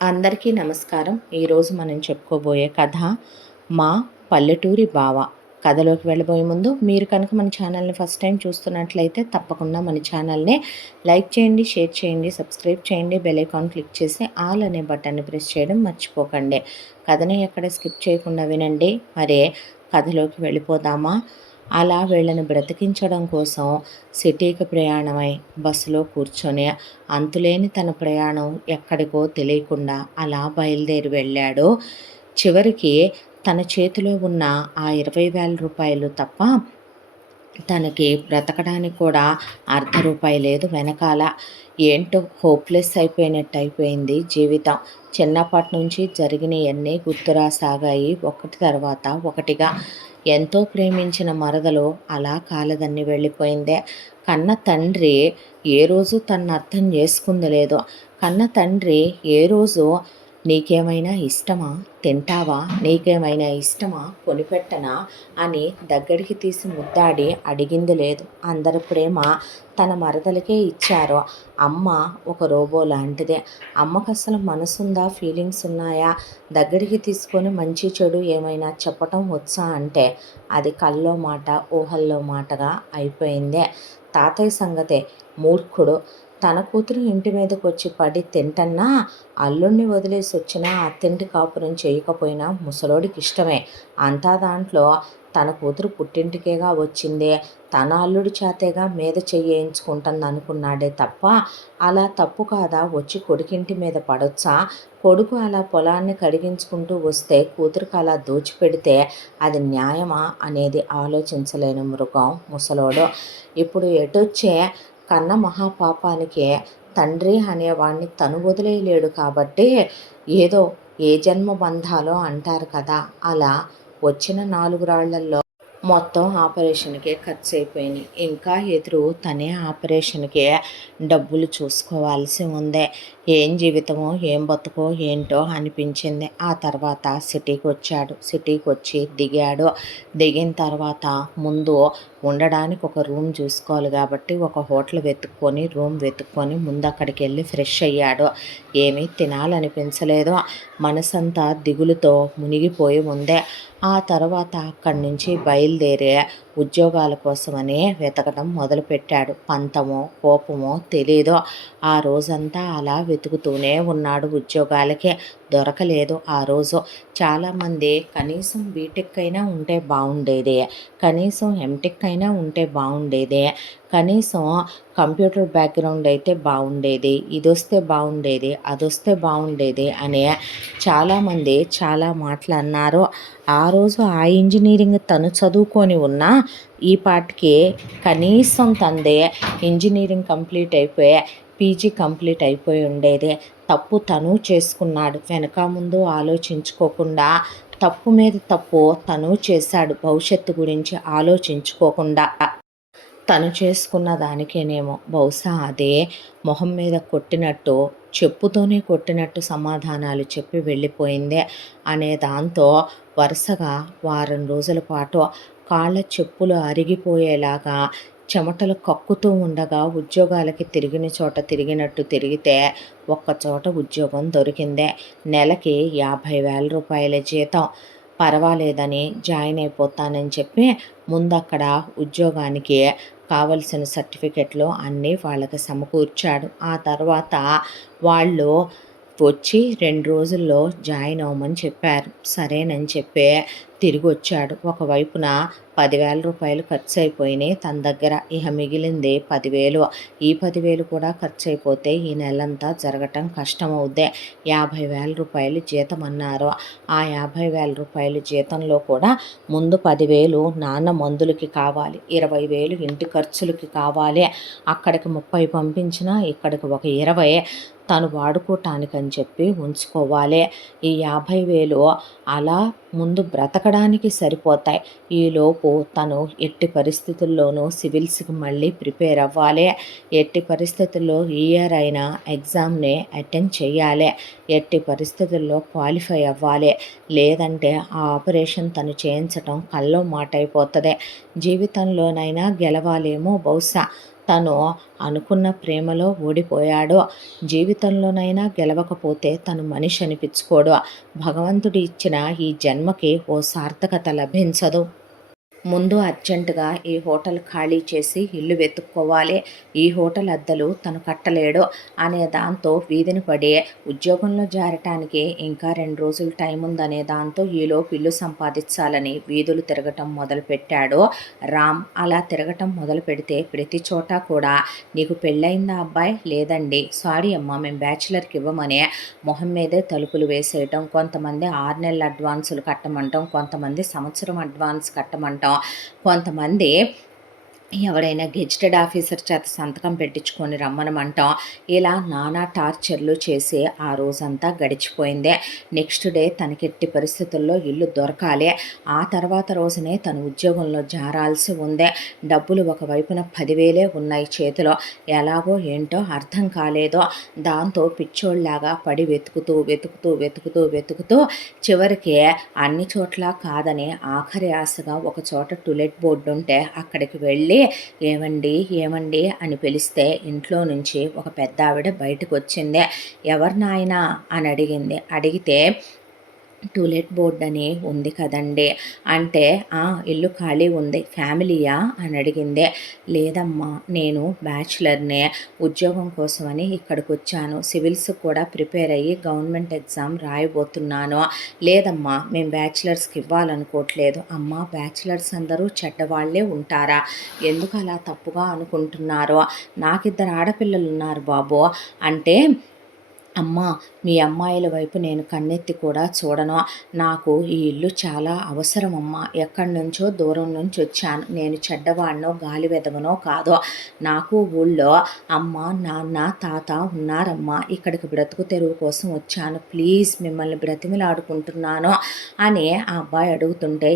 అందరికీ నమస్కారం. ఈరోజు మనం చెప్పుకోబోయే కథ మా పల్లెటూరి బావ. కథలోకి వెళ్ళబోయే ముందు మీరు కనుక మన ఛానల్ని ఫస్ట్ టైం చూస్తున్నట్లయితే తప్పకుండా మన ఛానల్ని లైక్ చేయండి, షేర్ చేయండి, సబ్స్క్రైబ్ చేయండి, బెల్ ఐకాన్ క్లిక్ చేసి ఆల్ అనే బటన్ని ప్రెస్ చేయడం మర్చిపోకండి. కథని ఎక్కడ స్కిప్ చేయకుండా వినండి. మరే కథలోకి వెళ్ళిపోదామా? అలా వీళ్ళని బ్రతికించడం కోసం సిటీకి ప్రయాణమై బస్సులో కూర్చొని అంతులేని తన ప్రయాణం ఎక్కడికో తెలియకుండా అలా బయలుదేరి వెళ్ళాడు. చివరికి తన చేతిలో ఉన్న ఆ 20,000 రూపాయలు తప్ప తనకి బ్రతకడానికి కూడా రூపాయి లేదు వెనకాల. ఏంటో హోప్లెస్ అయిపోయినట్టు అయిపోయింది జీవితం. చిన్నప్పటి నుంచి జరిగినవన్నీ గుర్తురాసాగాయి ఒకటి తర్వాత ఒకటిగా. ఎంతో ప్రేమించిన మరదలు అలా కాలదన్ని వెళ్ళిపోయిందే. కన్న తండ్రి ఏ రోజు తను అర్థం చేసుకుంది లేదు. కన్న తండ్రి ఏ రోజు నీకేమైనా ఇష్టమా, తింటావా, నీకేమైనా ఇష్టమా, కొనిపెట్టనా అని దగ్గరికి తీసి ముద్దాడి అడిగింది లేదు. అందరి ప్రేమ తన మరదలకే ఇచ్చారు. అమ్మ ఒక రోబో లాంటిదే. అమ్మకు అసలు మనసుందా, ఫీలింగ్స్ ఉన్నాయా, దగ్గరికి తీసుకొని మంచి చెడు ఏమైనా చెప్పటం వచ్చా అంటే అది కల్లో మాట, ఊహల్లో మాటగా అయిపోయిందే. తాతయ్య సంగతే మూర్ఖుడు. తన కూతురు ఇంటి మీదకి వచ్చి పడి తింటన్నా అల్లుణ్ణి వదిలేసి వచ్చినా అత్తింటి కాపురం చేయకపోయినా ముసలోడికి ఇష్టమే. అంతా దాంట్లో తన కూతురు పుట్టింటికేగా వచ్చిందే, తన అల్లుడి చేతేగా మీద చేయించుకుంటుంది అనుకున్నాడే తప్ప అలా తప్పు కాదా వచ్చి కొడుకింటి మీద పడొచ్చా? కొడుకు అలా పొలాన్ని కడిగించుకుంటూ వస్తే కూతురికి అలా దోచిపెడితే అది న్యాయమా అనేది ఆలోచించలేని మృగం ముసలోడు. ఇప్పుడు ఎటొచ్చే కన్న మహాపాపానికి తండ్రి అనేవాడిని తను వదిలేయలేడు కాబట్టి ఏదో ఏ జన్మ బంధాలో అంటారు కదా, అలా వచ్చిన 4 రాళ్లల్లో మొత్తం ఆపరేషన్కే ఖర్చు అయిపోయినాయి. ఇంకా ఎదురు తనే ఆపరేషన్కే డబ్బులు చూసుకోవాల్సి ఉందే. ఏం జీవితమో ఏం బతుకో ఏంటో అనిపించింది. ఆ తర్వాత సిటీకి వచ్చాడు. సిటీకి వచ్చి దిగాడు. దిగిన తర్వాత ముందు ఉండడానికి ఒక రూమ్ చూసుకోవాలి కాబట్టి ఒక హోటల్ వెతుక్కొని రూమ్ వెతుక్కొని ముందు అక్కడికి వెళ్ళి ఫ్రెష్ అయ్యాడు. ఏమీ తినాలనిపించలేదు. మనసంతా దిగులుతో మునిగిపోయి ఉందే. ఆ తర్వాత అక్కడి నుంచి బయలుదేరే ఉద్యోగాల కోసమని వెతకడం మొదలుపెట్టాడు. పంతమో కోపమో తెలీదు. ఆ రోజంతా అలా వెతుకుతూనే ఉన్నాడు. ఉద్యోగాలకే దొరకలేదు ఆ రోజు. చాలామంది కనీసం బీటెక్ అయినా ఉంటే బాగుండేది, కనీసం ఎంటెక్ అయినా ఉంటే బాగుండేది, కనీసం కంప్యూటర్ బ్యాక్గ్రౌండ్ అయితే బాగుండేది, ఇది వస్తే బాగుండేది, అది వస్తే బాగుండేది అని చాలామంది చాలా మాటలు అన్నారు. ఆ రోజు ఆ ఇంజనీరింగ్ తను చదువుకొని ఉన్నా ఈ పాటికి కనీసం తందే ఇంజనీరింగ్ కంప్లీట్ అయిపోయి పీజీ కంప్లీట్ అయిపోయి ఉండేది. తప్పు తను చేసుకున్నాడు. వెనక ముందు ఆలోచించుకోకుండా తప్పు మీద తప్పు తను చేశాడు. భవిష్యత్తు గురించి ఆలోచించుకోకుండా తను చేసుకున్న దానికేనేమో బహుశా అదే మొహం మీద కొట్టినట్టు, చెప్పుతోనే కొట్టినట్టు సమాధానాలు చెప్పి వెళ్ళిపోయిందే అనే దాంతో వరుసగా వారం రోజుల పాటు కాళ్ళ చెప్పులు అరిగిపోయేలాగా చెమటలు కక్కుతూ ఉండగా ఉద్యోగాలకి తిరిగిన చోట తిరిగినట్టు తిరిగితే ఒక్కచోట ఉద్యోగం దొరికిందే. నెలకి 50,000 రూపాయల జీతం. పర్వాలేదని జాయిన్ అయిపోతానని చెప్పి ముందక్కడ ఉద్యోగానికి కావలసిన సర్టిఫికెట్లు అన్నీ వాళ్ళకి సమకూర్చాడు. ఆ తర్వాత వాళ్ళు వచ్చి 2 రోజుల్లో జాయిన్ అవ్వమని చెప్పారు. సరేనని చెప్పి తిరిగి వచ్చాడు. ఒకవైపున 10,000 రూపాయలు ఖర్చు అయిపోయినాయి తన దగ్గర. ఇక మిగిలింది 10,000. ఈ 10,000 కూడా ఖర్చు అయిపోతే ఈ నెలంతా జరగటం కష్టమవుద్దే. 50,000 రూపాయలు జీతం అన్నారు. ఆ 50,000 రూపాయలు జీతంలో కూడా ముందు 10,000 నాన్న మందులకి కావాలి, 20,000 ఇంటి ఖర్చులకి కావాలి. అక్కడికి 30 పంపించినా ఇక్కడికి ఒక 20 తను వాడుకోవటానికని చెప్పి ఉంచుకోవాలి. ఈ 50,000 అలా ముందు బ్రతకడానికి సరిపోతాయి. ఈలోపు తను ఎట్టి పరిస్థితుల్లోనూ సివిల్స్కి మళ్ళీ ప్రిపేర్ అవ్వాలి. ఎట్టి పరిస్థితుల్లో ఈ ఇయర్ అయినా ఎగ్జామ్ని అటెండ్ చేయాలి. ఎట్టి పరిస్థితుల్లో క్వాలిఫై అవ్వాలి. లేదంటే ఆ ఆపరేషన్ తను చేయించటం కల్లో మాట అయిపోతుంది. జీవితంలోనైనా గెలవాలేమో బహుశా. తను అనుకున్న ప్రేమలో ఓడిపోయాడో, జీవితంలోనైనా గెలవకపోతే తను మనిషి అనిపించుకోడు. భగవంతుడు ఇచ్చిన ఈ జన్మకి ఓ సార్థకత లభించదు. ముందు అర్జెంటుగా ఈ హోటల్ ఖాళీ చేసి ఇల్లు వెతుక్కోవాలి. ఈ హోటల్ అద్దెలు తను కట్టలేడు అనే దాంతో వీధిన పడి ఉద్యోగంలో చేరటానికి ఇంకా 2 రోజులు టైం ఉందనే దాంతో ఈలోపు ఇల్లు సంపాదించాలని వీధులు తిరగటం మొదలుపెట్టాడు రామ్. అలా తిరగటం మొదలు పెడితే ప్రతి చోట కూడా నీకు పెళ్ళయిందా అబ్బాయి? లేదండి. సారీ అమ్మా, మేము బ్యాచిలర్కి ఇవ్వమని మొహం మీదే తలుపులు వేసేయటం. కొంతమంది 6 నెలల అడ్వాన్సులు కట్టమంటాం, కొంతమంది సంవత్సరం అడ్వాన్స్ కట్టమంటాం, కొంతమంది ఎవడైనా గెజిటెడ్ ఆఫీసర్ చేత సంతకం పెట్టించుకొని రమ్మనమంటాం. ఇలా నానా టార్చర్లు చేసి ఆ రోజంతా గడిచిపోయింది. నెక్స్ట్ డే తనకెట్టి పరిస్థితుల్లో ఇల్లు దొరకాలి. ఆ తర్వాత రోజునే తను ఉద్యోగంలో జారాల్సి ఉంది. డబ్బులు ఒకవైపున 10,000 ఉన్నాయి చేతిలో. ఎలాగో ఏంటో అర్థం కాలేదో. దాంతో పిచ్చోళ్ళలాగా పడి వెతుకుతూ వెతుకుతూ వెతుకుతూ వెతుకుతూ చివరికి అన్ని చోట్ల కాదని ఆఖరి ఆశగా ఒక చోట టులెట్ బోర్డు ఉంటే అక్కడికి వెళ్ళి ఏమండి ఏమండి అని పిలిస్తే ఇంట్లో నుంచి ఒక పెద్ద ఆవిడ బయటకు వచ్చింది. ఎవరు నాయనా అని అడిగితే టూలెట్ బోర్డ్ అని ఉంది కదండి అంటే, ఇల్లు ఖాళీ ఉంది, ఫ్యామిలీయా అని అడిగింది. లేదమ్మా, నేను బ్యాచులర్నే, ఉద్యోగం కోసమని ఇక్కడికి వచ్చాను, సివిల్స్ కూడా ప్రిపేర్ అయ్యి గవర్నమెంట్ ఎగ్జామ్ రాయబోతున్నాను. లేదమ్మా, మేము బ్యాచులర్స్కి ఇవ్వాలనుకోవట్లేదు. అమ్మ, బ్యాచులర్స్ అందరూ చెడ్డవాళ్లే ఉంటారా? ఎందుకు అలా తప్పుగా అనుకుంటున్నారో? నాకిద్దరు ఆడపిల్లలు ఉన్నారు బాబు అంటే, అమ్మా, మీ అమ్మాయిల వైపు నేను కన్నెత్తి కూడా చూడను. నాకు ఈ ఇల్లు చాలా అవసరమమ్మా. ఎక్కడి నుంచో దూరం నుంచి వచ్చాను. నేను చెడ్డవాడినో గాలి వెదవనో కాదో. నాకు ఊళ్ళో అమ్మ, నాన్న, తాత ఉన్నారమ్మా. ఇక్కడికి బ్రతుకు తెరువు కోసం వచ్చాను. ప్లీజ్ మిమ్మల్ని బ్రతిమిలాడుకుంటున్నాను అని ఆ అబ్బాయి అడుగుతుంటే,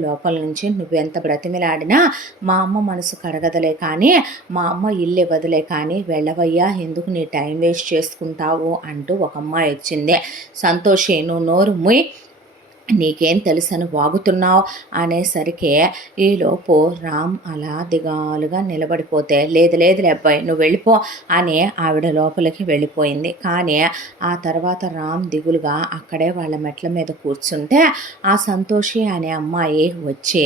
లోపల నుంచి నువ్వెంత బ్రతిమిలాడినా మా అమ్మ మనసు కడగదలే కానీ, మా అమ్మ ఇల్లు ఇవ్వదులే కానీ, వెళ్ళవయ్యా, ఎందుకు నీ టైం వేస్ట్ చేసుకుంటావు అంటూ ఒక అమ్మాయి వచ్చింది. సంతోషి, నువ్వు నోరు ముయ్, నీకేం తెలుసని వాగుతున్నావు అనేసరికి ఈలోపు రామ్ అలా దిగాలుగా నిలబడిపోతే, లేదులే అబ్బాయి, నువ్వు వెళ్ళిపో అని ఆవిడ లోపలికి వెళ్ళిపోయింది. కానీ ఆ తర్వాత రామ్ దిగులుగా అక్కడే వాళ్ళ మెట్ల మీద కూర్చుంటే ఆ సంతోషి అనే అమ్మాయి వచ్చి,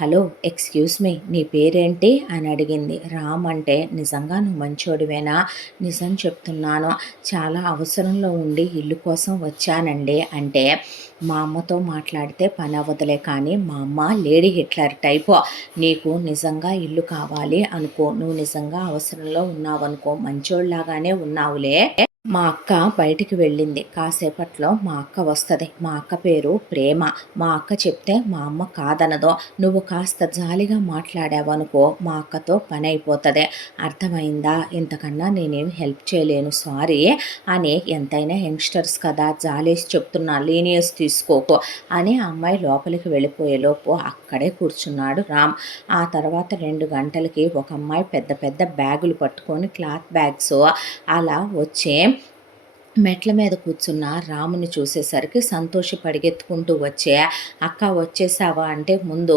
హలో, ఎక్స్క్యూజ్ మీ, నీ పేరేంటి అని అడిగింది. రామ్ అంటే, నిజంగా నువ్వు మంచోడివేనా? నిజం చెప్తున్నాను, చాలా అవసరంలో ఉండి ఇల్లు కోసం వచ్చానండి అంటే, మా అమ్మతో మాట్లాడితే పని అవ్వదులే కానీ, మా అమ్మ లేడీ హిట్లర్ టైపు. నీకు నిజంగా ఇల్లు కావాలి అనుకో, నువ్వు నిజంగా అవసరంలో ఉన్నావనుకో, మంచోళ్ళలాగానే ఉన్నావులే. మా అక్క బయటికి వెళ్ళింది, కాసేపట్లో మా అక్క వస్తుంది. మా అక్క పేరు ప్రేమ. మా అక్క చెప్తే మా అమ్మ కాదనదో. నువ్వు కాస్త జాలిగా మాట్లాడావనుకో, మా అక్కతో పని అయిపోతుంది. అర్థమైందా? ఇంతకన్నా నేనేమి హెల్ప్ చేయలేను, సారీ అని. ఎంతైనా యంగ్స్టర్స్ కదా, జాలేసి చెప్తున్నా, లీనియస్ తీసుకోకు అని ఆ అమ్మాయి లోపలికి వెళ్ళిపోయేలోపు అక్కడే కూర్చున్నాడు రామ్. ఆ తర్వాత 2 గంటలకి ఒక అమ్మాయి పెద్ద పెద్ద బ్యాగులు పట్టుకొని, క్లాత్ బ్యాగ్స్ అలా వచ్చి మెట్ల మీద కూర్చున్న రాముని చూసేసరికి సంతోషి పరిగెత్తుకుంటూ వచ్చే, అక్క వచ్చేసావా అంటే, ముందు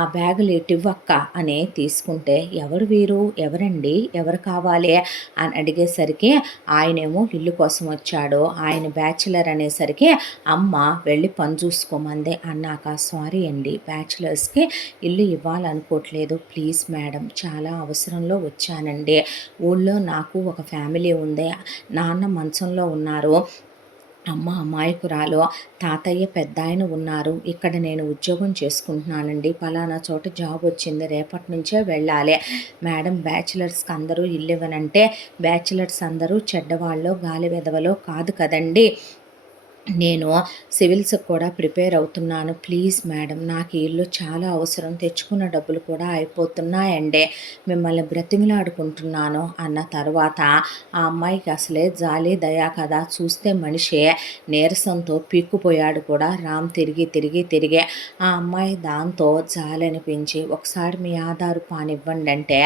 ఆ బ్యాగులు ఇవ్వక్క అని తీసుకుంటే, ఎవరు వీరు, ఎవరండి, ఎవరు కావాలి అని అడిగేసరికి, ఆయనేమో ఇల్లు కోసం వచ్చాడు, ఆయన బ్యాచులర్ అనేసరికి అమ్మ వెళ్ళి పని చూసుకోమంది. అన్నాక, సారీ అండి, బ్యాచులర్స్కి ఇల్లు ఇవ్వాలనుకోవట్లేదు, ప్లీజ్ మేడం, చాలా అవసరంలో వచ్చానండి. ఊళ్ళో నాకు ఒక ఫ్యామిలీ ఉంది, నాన్న మంచంలో ఉన్నారు, అమ్మ అమాయకురాలు, తాతయ్య పెద్ద ఆయన ఉన్నారు. ఇక్కడ నేను ఉద్యోగం చేసుకుంటున్నానండి, పలానా చోట జాబ్ వచ్చింది, రేపటి నుంచే వెళ్ళాలి. మేడం, బ్యాచులర్స్కి అందరూ ఇల్లు ఇవ్వనంటే, బ్యాచులర్స్ అందరూ చెడ్డవాళ్ళో గాలి వెదవలో కాదు కదండి, నేను సివిల్స్కి కూడా ప్రిపేర్ అవుతున్నాను, ప్లీజ్ మేడం, నాకు ఇల్లు చాలా అవసరం, తెచ్చుకున్న డబ్బులు కూడా అయిపోతున్నాయండి, మిమ్మల్ని బ్రతిమిలాడుకుంటున్నాను అన్న తర్వాత ఆ అమ్మాయికి అసలే జాలి దయా కదా, చూస్తే మనిషి నీరసంతో పీక్కుపోయాడు కూడా రామ్. తిరిగి ఆ అమ్మాయి దాంతో జాలి అనిపించి, ఒకసారి మీ ఆధారు పానివ్వండి అంటే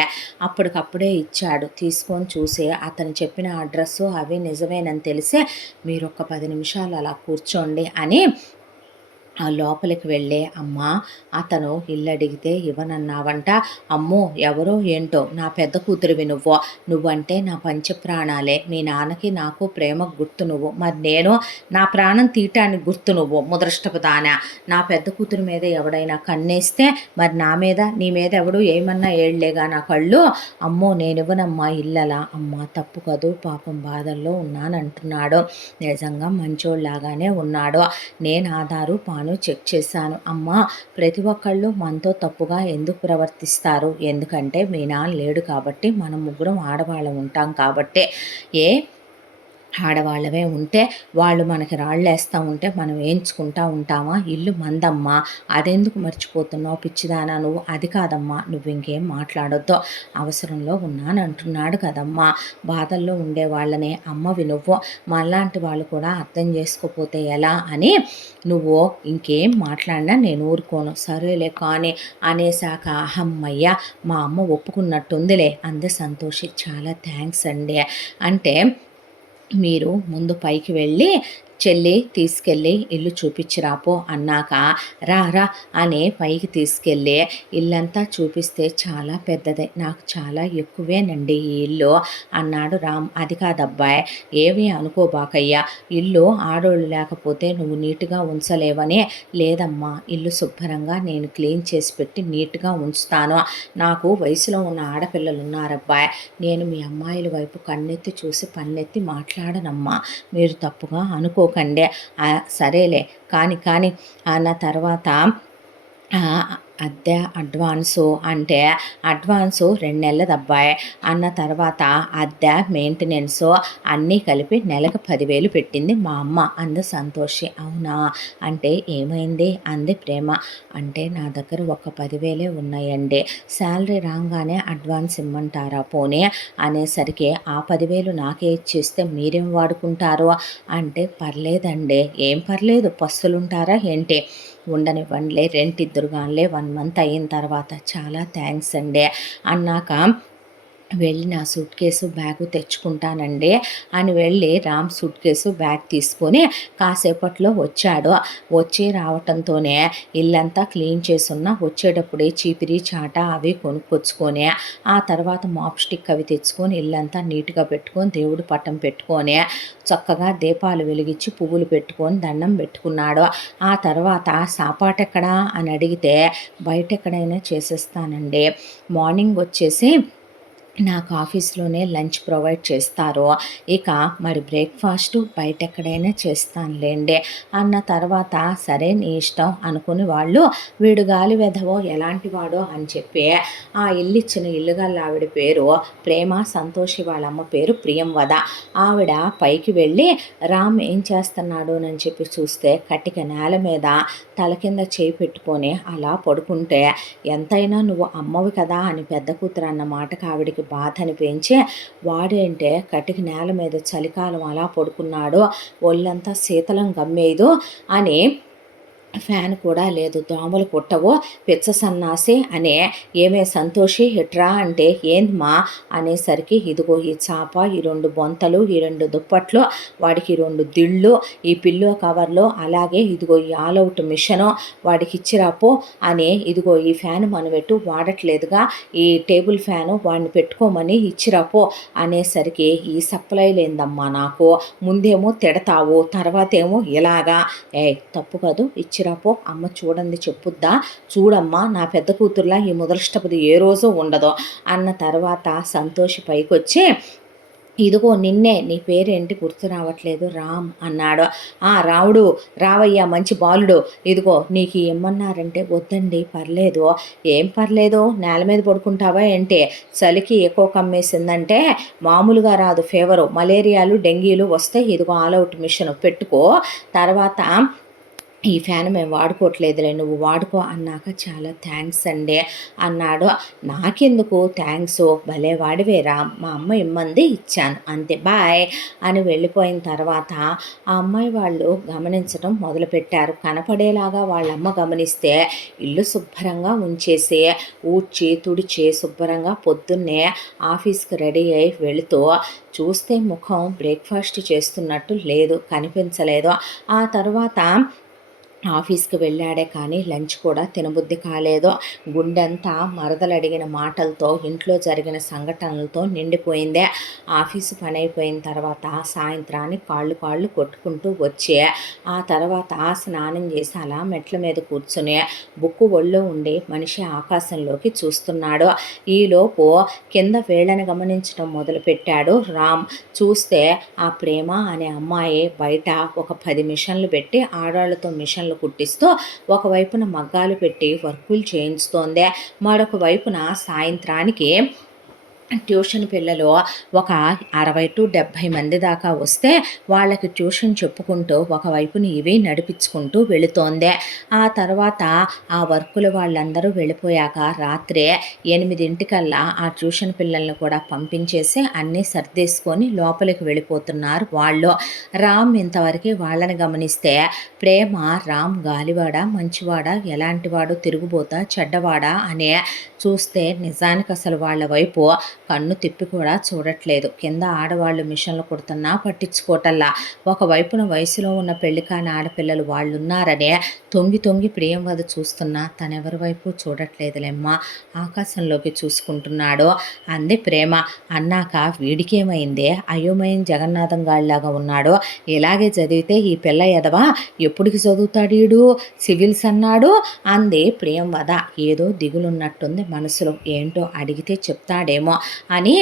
అప్పటికప్పుడే ఇచ్చాడు. తీసుకొని చూసి అతను చెప్పిన అడ్రస్సు అవి నిజమేనని తెలిసి, మీరు ఒక 10 నిమిషాలు అలా కూర్చోండి అని ఆ లోపలికి వెళ్ళే అమ్మ అతను ఇల్లు అడిగితే ఇవ్వనన్నావంట. అమ్మో ఎవరో ఏంటో నా పెద్ద కూతురివి నువ్వంటే నా పంచప్రాణాలే. మీ నాన్నకి నాకు ప్రేమ గుర్తు నువ్వు, మరి నేను నా ప్రాణం తీయటానికి గుర్తు నువ్వు ముదృష్టపు దానా. నా పెద్ద కూతురి మీద ఎవడైనా కన్నేస్తే మరి నా మీద నీ మీద ఎవడు ఏమన్నా ఏళ్లేగా నా కళ్ళు. అమ్మో నేనివ్వనమ్మా ఇల్లలా. అమ్మ తప్పు కదూ, పాపం బాధల్లో ఉన్నానంటున్నాడు. నిజంగా మంచోళ్ళలాగానే ఉన్నాడు. నేను ఆధారు పాను చెక్ చేశాను. అమ్మా ప్రతి ఒక్కళ్ళు మనతో తప్పుగా ఎందుకు ప్రవర్తిస్తారు? ఎందుకంటే మీ నాన్న లేడు కాబట్టి, మనం ముగ్గురం ఆడవాళ్ళం ఉంటాం కాబట్టే. ఆడవాళ్ళవే ఉంటే వాళ్ళు మనకి రాళ్ళేస్తూ ఉంటే మనం వేయించుకుంటా ఉంటామా? ఇల్లు మందమ్మా, అదెందుకు మర్చిపోతున్నావు పిచ్చిదానా నువ్వు? అది కాదమ్మా, నువ్వు ఇంకేం మాట్లాడొద్దు, అవసరంలో ఉన్నాను అంటున్నాడు కదమ్మా. బాధల్లో ఉండే వాళ్ళనే అమ్మవి నువ్వు, మనలాంటి వాళ్ళు కూడా అర్థం చేసుకోపోతే ఎలా అని నువ్వు ఇంకేం మాట్లాడినా నేను ఊరుకోను. సరేలే కానీ అనేసాక అమ్మయ్య మా అమ్మ ఒప్పుకున్నట్టుందిలే అంది సంతోషి. చాలా థ్యాంక్స్ అండి. అంటే మీరు ముందు పైకి వెళ్ళి చెల్లి తీసుకెళ్ళి ఇల్లు చూపించిరాపో అన్నాక రా రా అని పైకి తీసుకెళ్ళి ఇల్లంతా చూపిస్తే చాలా పెద్దదే, నాకు చాలా ఎక్కువేనండి ఈ ఇల్లు అన్నాడు రామ్. అది కాదబ్బాయి, ఏమీ అనుకోబాకయ్యా, ఇల్లు ఆడోళ్ళు లేకపోతే నువ్వు నీట్గా ఉంచలేవనే. లేదమ్మా, ఇల్లు శుభ్రంగా నేను క్లీన్ చేసి పెట్టి నీట్గా ఉంచుతాను. నాకు వయసులో ఉన్న ఆడపిల్లలు ఉన్నారబ్బాయి, నేను మీ అమ్మాయిల వైపు కన్నెత్తి చూసి పన్నెత్తి మాట్లాడనమ్మా, మీరు తప్పుగా అనుకోకండి. సరేలే కానీ అన్న తర్వాత అద్దె అడ్వాన్సు అంటే అడ్వాన్సు 2 నెలలదబ్బాయి అన్న తర్వాత అద్దె మెయింటెనెన్సు అన్నీ కలిపి నెలకు 10,000 పెట్టింది మా అమ్మ అంది సంతోషి. అవునా అంటే ఏమైంది అంది ప్రేమ. అంటే నా దగ్గర ఒక 10,000 ఉన్నాయండి, శాలరీ రాగానే అడ్వాన్స్ ఇమ్మంటారా పోనీ అనేసరికి ఆ 10,000 నాకే ఇచ్చేస్తే మీరేం వాడుకుంటారు అంటే పర్లేదండి. ఏం పర్లేదు, పస్తులుంటారా ఏంటి? ఉండనివ్వండిలే, రెంట్ ఇద్దరుగానిలే 1 మంత్ అయిన తర్వాత. చాలా థ్యాంక్స్ అండి అన్నాక వెళ్ళి నా సూట్ కేసు బ్యాగు తెచ్చుకుంటానండి అని వెళ్ళి రామ్ సూట్ కేసు బ్యాగ్ తీసుకొని కాసేపట్లో వచ్చాడు. వచ్చి రావటంతోనే ఇల్లంతా క్లీన్ చేసున్న వచ్చేటప్పుడే చీపిరి చాట అవి కొనుక్కొచ్చుకొని ఆ తర్వాత మాప్ స్టిక్ అవి తెచ్చుకొని ఇల్లంతా నీట్గా పెట్టుకొని దేవుడు పటం పెట్టుకొని చక్కగా దీపాలు వెలిగించి పువ్వులు పెట్టుకొని దండం పెట్టుకున్నాడు. ఆ తర్వాత సాపాటెక్కడా అని అడిగితే బయట ఎక్కడైనా చేసేస్తానండి, మార్నింగ్ వచ్చేసి నాకు ఆఫీస్లోనే లంచ్ ప్రొవైడ్ చేస్తారు, ఇక మరి బ్రేక్ఫాస్ట్ బయట ఎక్కడైనా చేస్తానులేండి అన్న తర్వాత సరే నీ ఇష్టం అనుకుని వాళ్ళు వీడు గాలి వెధవో ఎలాంటి వాడో అని చెప్పి ఆ ఇల్లు ఇచ్చిన ఇల్లుగల్ల ఆవిడ పేరు ప్రేమ, సంతోషి వాళ్ళమ్మ పేరు ప్రియంవద. ఆవిడ పైకి వెళ్ళి రామ్ ఏం చేస్తున్నాడు అని చెప్పి చూస్తే కట్టిక నేల మీద తల కింద చేయి పెట్టుకొని అలా పడుకుంటే ఎంతైనా నువ్వు అమ్మవి కదా అని పెద్ద కూతురు అన్న మాటకు ఆవిడికి బాధ అనిపించి వాడేంటే కటిక నేల మీద చలికాలం అలా పడుకున్నాడు, ఒళ్ళంతా శీతలం గమ్మేదు అని ఫ్యాన్ కూడా లేదు, దోమలు పుట్టవు పిచ్చ సన్నాసి అనే. ఏమే సంతోషి ఎట్రా అంటే ఏందమ్మా అనేసరికి ఇదిగో ఈ చాప, ఈ 2 బొంతలు, ఈ 2 దుప్పట్లు, వాడికి 2 దిళ్ళు, ఈ పిల్లో కవర్లో, అలాగే ఇదిగో ఈ ఆల్అవుట్ మిషను వాడికి ఇచ్చిరాపో అని. ఇదిగో ఈ ఫ్యాన్ మనమెట్టు వాడట్లేదుగా, ఈ టేబుల్ ఫ్యాను వాడిని పెట్టుకోమని ఇచ్చిరాపో అనేసరికి ఈ సప్లై లేదమ్మా నాకు, ముందేమో తిడతావు తర్వాత ఏమో ఇలాగా. తప్పు కాదు, ఇచ్చిరాపో, అమ్మ చూడండి చెప్పుద్దా, చూడమ్మా నా పెద్ద కూతుర్లా ఈ ముదృష్టపది ఏ రోజు ఉండదో అన్న తర్వాత సంతోషి పైకొచ్చి ఇదిగో నిన్నే, నీ పేరేంటి గుర్తు రావట్లేదు, రామ్ అన్నాడు. రావుడు రావయ్యా మంచి బాలుడు, ఇదిగో నీకు ఏమన్నారంటే వద్దండి పర్లేదు. ఏం పర్లేదు, నేల మీద పడుకుంటావా ఏంటి, చలికి ఎక్కువ కమ్మేసిందంటే మామూలుగా రాదు ఫీవరు, మలేరియాలు డెంగీలు వస్తే ఇదిగో ఆల్అవుట్ మిషన్ పెట్టుకో, తర్వాత ఈ ఫ్యాన్ మేము వాడుకోవట్లేదులే నువ్వు వాడుకో అన్నాక చాలా థ్యాంక్స్ అండి అన్నాడు. నాకెందుకు థ్యాంక్స్, భలే వాడివేరా, మా అమ్మ ఇమ్మంది ఇచ్చాను అంతే, బాయ్ అని వెళ్ళిపోయిన తర్వాత ఆ అమ్మాయి వాళ్ళు గమనించడం మొదలుపెట్టారు. కనపడేలాగా వాళ్ళమ్మ గమనిస్తే ఇల్లు శుభ్రంగా ఉంచేసి ఊడ్చి తుడిచి శుభ్రంగా పొద్దున్నే ఆఫీస్కి రెడీ అయి వెళుతూ చూస్తే ముఖం బ్రేక్ఫాస్ట్ చేస్తున్నట్టు లేదు, కనిపించలేదు. ఆ తర్వాత ఆఫీస్‌కి వెళ్ళాడే కానీ లంచ్ కూడా తినబుద్ధి కాలేదు. గుండెంతా మరదలడిగిన మాటలతో, ఇంట్లో జరిగిన సంఘటనలతో నిండిపోయింది. ఆఫీసు పనైపోయిన తర్వాత సాయంత్రానికి కాళ్ళు కొట్టుకుంటూ వచ్చి, ఆ తర్వాత స్నానం చేసి అలా మెట్ల మీద కూర్చుని బుక్కు ఒళ్ళో ఉండి మనిషి ఆకాశంలోకి చూస్తున్నాడు. ఈలోపు కింద వీళ్ళని గమనించడం మొదలుపెట్టాడు రామ్. చూస్తే ఆ ప్రేమ అనే అమ్మాయి బయట ఒక 10 మిషన్లు పెట్టి ఆడవాళ్ళతో మిషన్లు కుట్టిస్తూ ఒకవైపున మగ్గాలు పెట్టి వర్కులు చేయించుతోంది. మరొక వైపున సాయంత్రానికి ట్యూషన్ పిల్లలు ఒక 60-70 మంది దాకా వస్తే వాళ్ళకి ట్యూషన్ చెప్పుకుంటూ ఒకవైపుని ఇవి నడిపించుకుంటూ వెళుతోంది. ఆ తర్వాత ఆ వర్కులు వాళ్ళందరూ వెళ్ళిపోయాక రాత్రి 8 ఆ ట్యూషన్ పిల్లల్ని కూడా పంపించేసి అన్నీ సర్దేసుకొని లోపలికి వెళ్ళిపోతున్నారు వాళ్ళు. రామ్ ఇంతవరకు వాళ్ళని గమనిస్తే ప్రేమ రామ్ గాలివాడా, మంచివాడా, ఎలాంటివాడు, తిరుగుబోతా, చెడ్డవాడా అనే చూస్తే నిజానికి అసలు వాళ్ళ వైపు కన్ను తిప్పి కూడా చూడట్లేదు. కింద ఆడవాళ్ళు మిషన్లు కుడుతున్నా పట్టించుకోవటల్లా. ఒకవైపున వయసులో ఉన్న పెళ్లి కాని ఆడపిల్లలు వాళ్ళున్నారనే తొంగి ప్రియంవద చూస్తున్నా తనెవరి వైపు చూడట్లేదులేమ్మా, ఆకాశంలోకి చూసుకుంటున్నాడు అంది ప్రేమ. అన్నాక వీడికేమైందే, అయోమయం జగన్నాథం గాడిలాగా ఉన్నాడు, ఇలాగే చదివితే ఈ పిల్ల ఎదవా ఎప్పటికి చదువుతాడీడు, సివిల్స్ అన్నాడు అంది ప్రియంవద. ఏదో దిగులున్నట్టుంది మనసులో, ఏంటో అడిగితే చెప్తాడేమో అని.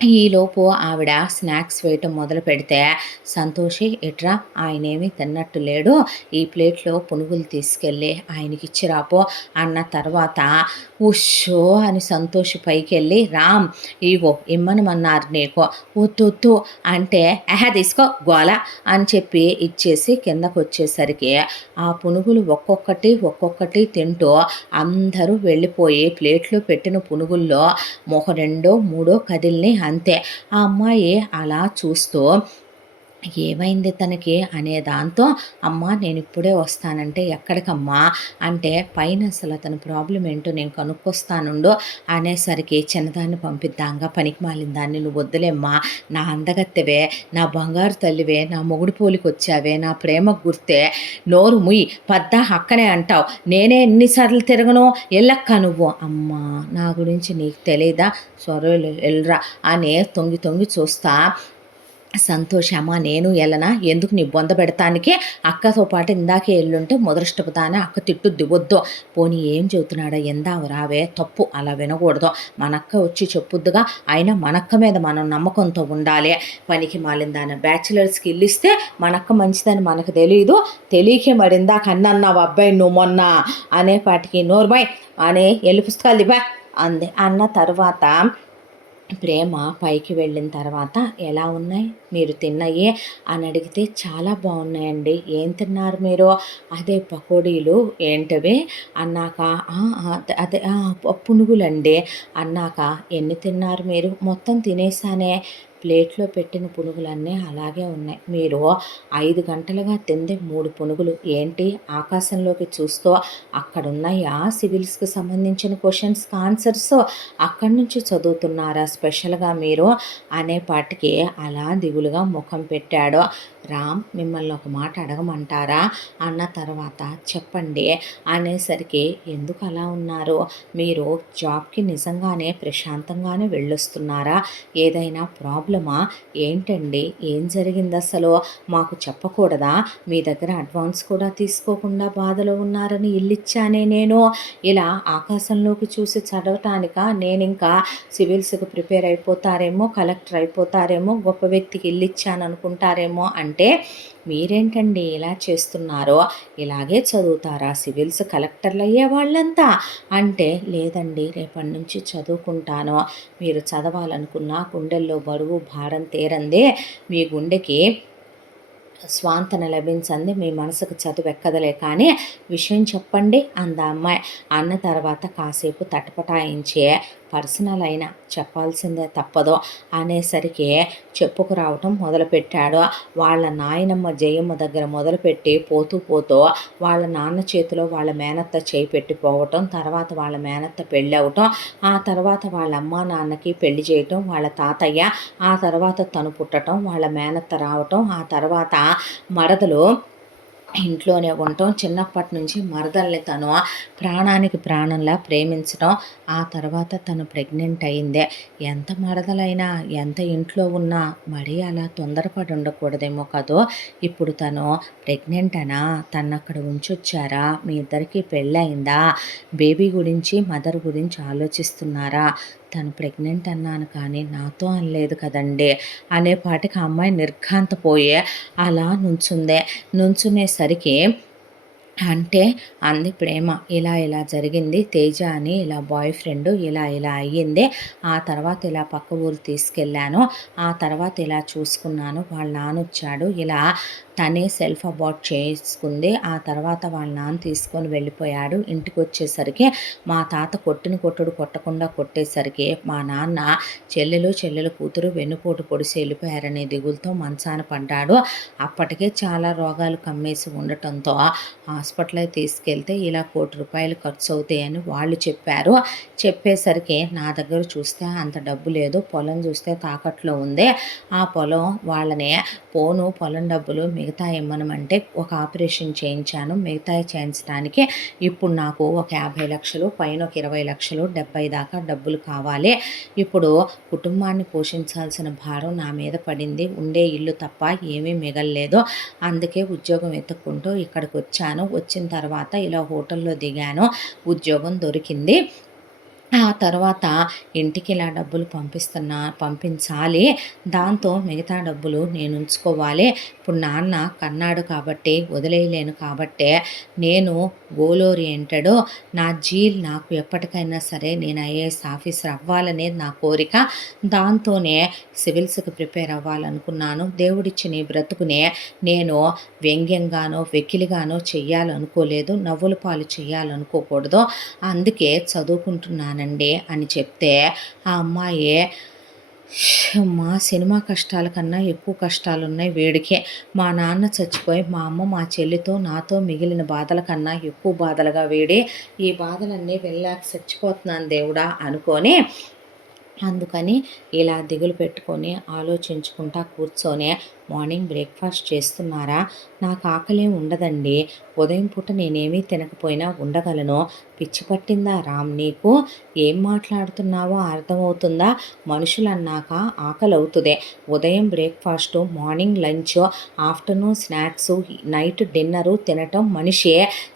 ఈలోపు ఆవిడ స్నాక్స్ వేయటం మొదలు పెడితే, సంతోషి ఇట్రా, ఆయనేమీ తిన్నట్టు లేడు, ఈ ప్లేట్లో పునుగులు తీసుకెళ్ళి ఆయనకి ఇచ్చిరాపో అన్న తర్వాత ఉషో అని సంతోషి పైకి వెళ్ళి, రామ్ ఇవో ఇమ్మనమన్నారు నీకు, వద్దు అంటే తీసుకో గోల అని చెప్పి ఇచ్చేసి కిందకు వచ్చేసరికి ఆ పునుగులు ఒక్కొక్కటి తింటూ అందరూ వెళ్ళిపోయి ప్లేట్లో పెట్టిన పునుగుల్లో మొహ 2-3 కదిలిని అంతే. ఆ అమ్మాయి అలా చూస్తూ ఏమైంది తనకి అనే దాంతో, అమ్మా నేను ఇప్పుడే వస్తానంటే ఎక్కడికమ్మా అంటే, పైన అసలు అతని ప్రాబ్లం ఏంటో నేను కనుక్కొస్తానుండు అనేసరికి, చిన్నదాన్ని పంపిద్దాంగా పనికి మాలిన దాన్ని, నువ్వు వద్దులేమ్మా, నా అందగత్తెవే, నా బంగారు తల్లివే, నా మొగుడు పోలికొచ్చావే, నా ప్రేమ గుర్తే, నోరు ముయ్యి పద్దా అక్కనే అంటావు, నేనే ఎన్నిసార్లు తిరగను, ఎల్లక్క నువ్వు. అమ్మా నా గురించి నీకు తెలీదా, సొరలు ఎల్రా అని తొంగి చూస్తా సంతోషమా నేను ఎలనా, ఎందుకు నీ బొంద పెడతానికి, అక్కతో పాటు ఇందాకే ఎల్లుంటే ముదరష్టపుతానే అక్క తిట్టు దిగొద్దు, పోనీ ఏం చెబుతున్నాడో ఎందావు రావే, తప్పు అలా వినకూడదు, మనక్క వచ్చి చెప్పుద్దుగా, అయినా మనక్క మీద మనం నమ్మకంతో ఉండాలి, పనికి మాలిందాన బ్యాచిలర్స్కి ఇల్లు ఇస్తే మనక్క మంచిదని మనకు తెలియదు, తెలియకే మరి ఇందాక అన్నన్నావు అబ్బాయి నువ్వు మొన్న అనేపాటికి నోర్మై అని ఎల్లు పుస్తకాలు దిపా అంది. అన్న తర్వాత ప్రేమ పైకి వెళ్ళిన తర్వాత, ఎలా ఉన్నాయి మీరు తిన్నయే అని అడిగితే, చాలా బాగున్నాయండి, ఏం తిన్నారు మీరు, అదే పకోడీలు ఏంటవి అన్నాక, అదే పునుగులండి అన్నాక, ఎన్ని తిన్నారు మీరు, మొత్తం తినేసానే, ప్లేట్లో పెట్టిన పునుగులన్నీ అలాగే ఉన్నాయి, మీరు 5 గంటలుగా తింది 3 పునుగులు ఏంటి, ఆకాశంలోకి చూస్తూ అక్కడున్నాయా సివిల్స్కి సంబంధించిన క్వశ్చన్స్కి ఆన్సర్స్, అక్కడి నుంచి చదువుతున్నారా స్పెషల్గా మీరు అనేపాటికి అలా దిగులుగా ముఖం పెట్టాడు. రామ్ మిమ్మల్ని ఒక మాట అడగమంటారా అన్న తర్వాత, చెప్పండి అనేసరికి, ఎందుకు అలా ఉన్నారు, మీరు జాబ్కి నిజంగానే ప్రశాంతంగానే వెళ్ళొస్తున్నారా, ఏదైనా ప్రాబ్లమా ఏంటండి, ఏం జరిగింది అసలు, మాకు చెప్పకూడదా, మీ దగ్గర అడ్వాన్స్ కూడా తీసుకోకుండా బాధలో ఉన్నారని ఇల్లిచ్చానే నేను, ఇలా ఆకాశంలోకి చూసి చదవటానిక, నేను ఇంకా సివిల్స్కి ప్రిపేర్ అయిపోతారేమో, కలెక్టర్ అయిపోతారేమో, గొప్ప వ్యక్తికి ఇల్లిచ్చాను అనుకుంటారేమో అంటే, మీరేంటండి ఇలా చేస్తున్నారో, ఇలాగే చదువుతారా సివిల్స్ కలెక్టర్లు అయ్యే వాళ్ళంతా అంటే, లేదండి రేపటి నుంచి చదువుకుంటాను, మీరు చదవాలనుకున్న గుండెల్లో బరువు భారం తీరందే, మీ గుండెకి స్వాంతన లభించంది, మీ మనసుకు చదువెక్కదలే కానీ విషయం చెప్పండి అంద అమ్మాయి. అన్న తర్వాత కాసేపు తటపటాయించే, పర్సనల్ అయినా చెప్పాల్సిందే తప్పదు అనేసరికి చెప్పుకు రావటం మొదలుపెట్టాడు. వాళ్ళ నాయనమ్మ జయమ్మ దగ్గర మొదలుపెట్టి పోతూ వాళ్ళ నాన్న చేతిలో వాళ్ళ మేనత్త చేయి పెట్టిపోవటం, తర్వాత వాళ్ళ మేనత్త పెళ్ళి అవటం, ఆ తర్వాత వాళ్ళ అమ్మా నాన్నకి పెళ్లి చేయటం, వాళ్ళ తాతయ్య, ఆ తర్వాత తను పుట్టటం, వాళ్ళ మేనత్త రావటం, ఆ తర్వాత మరదలు ఇంట్లోనే ఉండటం, చిన్నప్పటి నుంచి మరదల్ని తను ప్రాణానికి ప్రాణంలా ప్రేమించడం, ఆ తర్వాత తను ప్రెగ్నెంట్ అయిందే. ఎంత మరదలైనా, ఎంత ఇంట్లో ఉన్నా మరీ అలా తొందరపడి ఉండకూడదేమో కదో! ఇప్పుడు తను ప్రెగ్నెంట్ అనా? తనక్కడ ఉంచొచ్చారా? మీ ఇద్దరికీ పెళ్ళయిందా? బేబీ గురించి, మదర్ గురించి ఆలోచిస్తున్నారా? తను ప్రెగ్నెంట్ అన్నాను కానీ నాతో అనలేదు కదండీ! అనేపాటికి ఆ అమ్మాయి నిర్ఘాంతపోయే అలా నుంచుందే. నుంచునేసరికి అంటే అంది ప్రేమ. ఇలా ఇలా జరిగింది తేజ అని, ఇలా బాయ్ ఫ్రెండ్ ఇలా ఇలా అయ్యింది. ఆ తర్వాత ఇలా పక్క ఊరు తీసుకెళ్ళాను. ఆ తర్వాత ఇలా చూసుకున్నాను. వాళ్ళ నాన్నొచ్చాడు. ఇలా తనే సెల్ఫ్ అబార్ట్ చేసుకుంది. ఆ తర్వాత వాళ్ళ నాన్న తీసుకొని వెళ్ళిపోయాడు. ఇంటికొచ్చేసరికి మా తాత కొట్టిన కొట్టుడు కొట్టకుండా కొట్టేసరికి మా నాన్న చెల్లెలు కూతురు వెన్నుపోటు పొడిసి వెళ్ళిపోయారనే దిగులుతో మంచాన పడ్డాడు. అప్పటికే చాలా రోగాలు కమ్మేసి ఉండటంతో హాస్పిటల్కి తీసుకెళ్తే ఇలా ₹1,00,00,000 ఖర్చు అవుతాయని వాళ్ళు చెప్పారు. చెప్పేసరికి నా దగ్గర చూస్తే అంత డబ్బు లేదు. పొలం చూస్తే తాకట్లో ఉంది. ఆ పొలం వాళ్ళనే పొలం డబ్బులు మిగతా ఇమ్మనమంటే ఒక ఆపరేషన్ చేయించాను. మిగతాయి చేయించడానికి ఇప్పుడు నాకు ఒక 50,00,000 పైన ఒక 20,00,000 70 దాకా డబ్బులు కావాలి. ఇప్పుడు కుటుంబాన్ని పోషించాల్సిన భారం నా మీద పడింది. ఉండే ఇల్లు తప్ప ఏమీ మిగల్లేదు. అందుకే ఉద్యోగం వెతుక్కుంటూ ఇక్కడికి వచ్చాను. వచ్చిన తర్వాత ఇలా హోటల్లో దిగాను. ఉద్యోగం దొరికింది. ఆ తర్వాత ఇంటికి ఇలా డబ్బులు పంపించాలి. దాంతో మిగతా డబ్బులు నేను ఉంచుకోవాలి. ఇప్పుడు నాన్న కన్నాడు కాబట్టి వదిలేయలేను కాబట్టే నేను గోల్ ఓరియెంటెడ్. నాకు ఎప్పటికైనా సరే నేను ఐఏఎస్ ఆఫీసర్ అవ్వాలనేది నా కోరిక. దాంతోనే సివిల్స్కి ప్రిపేర్ అవ్వాలనుకున్నాను. దేవుడిచ్చిన ఈ బ్రతుకునే నేను వ్యంగ్యంగానో వెకిలిగానో చెయ్యాలనుకోలేదు. నవ్వుల పాలు చెయ్యాలనుకోకూడదు. అందుకే చదువుకుంటున్నానండి అని చెప్తే ఆ అమ్మాయి మా సినిమా కష్టాల కన్నా ఎక్కువ కష్టాలున్నాయి వీడికి. మా నాన్న చచ్చిపోయి మా అమ్మ మా చెల్లితో నాతో మిగిలిన బాధల కన్నా ఎక్కువ బాధలుగా వీడి. ఈ బాధలన్నీ వెళ్ళాక చచ్చిపోతున్నాను దేవుడా అనుకొని అందుకని ఇలా దిగులు పెట్టుకొని ఆలోచించుకుంటా కూర్చొని మార్నింగ్ బ్రేక్ఫాస్ట్ చేస్తున్నారా? నాకు ఆకలేం ఉండదండి. ఉదయం పూట నేనేమీ తినకపోయినా ఉండగలను. పిచ్చి పట్టిందా రామ్ నీకు? ఏం మాట్లాడుతున్నావో అర్థమవుతుందా? మనుషులన్నాక ఆకలి అవుతుంది. ఉదయం breakfast, morning lunch, afternoon snacks, night dinner తినటం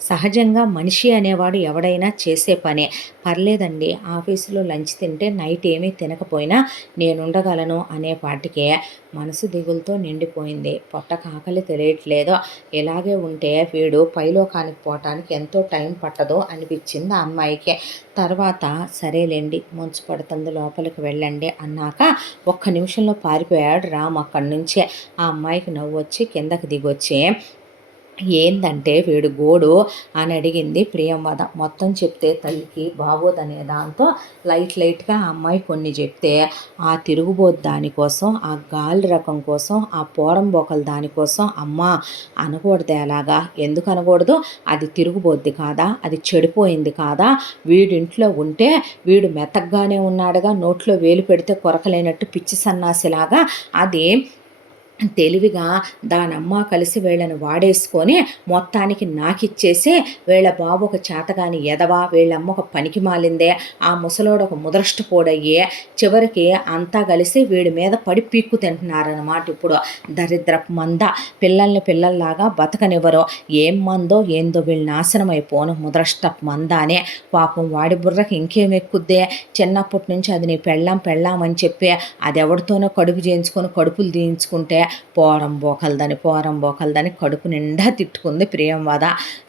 సహజంగా మనిషి అనేవాడు ఎవడైనా చేసే పనే. పర్లేదండి ఆఫీసులో లంచ్ తింటే నైట్ ఏమీ తినకపోయినా నేనుండగలను అనేపాటికే మనసు దిగులుతో నిండిపోయింది. పొట్టకు ఆకలి తెలియట్లేదు. ఇలాగే ఉంటే వీడు పైలోకానికి పోవటానికి ఎంతో టైం పట్టదు అనిపించింది ఆ అమ్మాయికి. తర్వాత సరేలేండి మంచు పడుతుంది లోపలికి వెళ్ళండి అన్నాక ఒక్క నిమిషంలో పారిపోయాడు రామ్ అక్కడి నుంచే. ఆ అమ్మాయికి నవ్వు వచ్చి కిందకి దిగొచ్చి ఏందంటే వీడు గోడు అని అడిగింది ప్రియంవద. మొత్తం చెప్తే తల్లికి బాగోదనే దాంతో లైట్గా ఆ అమ్మాయి కొన్ని చెప్తే ఆ తిరుగుబోతు దానికోసం, ఆ గాలి రకం కోసం, ఆ పోరంబోకల దానికోసం అమ్మ అనకూడదు. అలాగా ఎందుకు అనకూడదు? అది తిరుగుబోద్ది కాదా? అది చెడిపోయింది కాదా? వీడింట్లో ఉంటే వీడు మెతగ్గానే ఉన్నాడుగా, నోట్లో వేలు పెడితే కొరకలేనట్టు పిచ్చి సన్నాసిలాగా అది తెలివిగా దానమ్మ కలిసి వీళ్ళని వాడేసుకొని మొత్తానికి నాకిచ్చేసి వీళ్ళ బాబు ఒక చేతగాని ఎదవా, వీళ్ళమ్మ ఒక పనికి మాలిందే, ఆ ముసలోడు ఒక ముదరష్టపోడయ్యే చివరికి అంతా కలిసి వీడి మీద పడి పీక్కు తింటున్నారన్నమాట. ఇప్పుడు దరిద్రపు మంద పిల్లల్లాగా బతకనివ్వరు. ఏం మందో ఏందో వీళ్ళు నాశనం అయిపోను ముదరష్టపు మంద అనే. పాపం వాడి బుర్రకి ఇంకేం ఎక్కుద్దే. చిన్నప్పటి నుంచి అది నీ పెళ్ళాం అని చెప్పి అది ఎవరితోనో కడుపు చేయించుకొని కడుపులు తీయించుకుంటే పోరం బోకలదని కడుపు నిండా తిట్టుకుంది ప్రియంవద.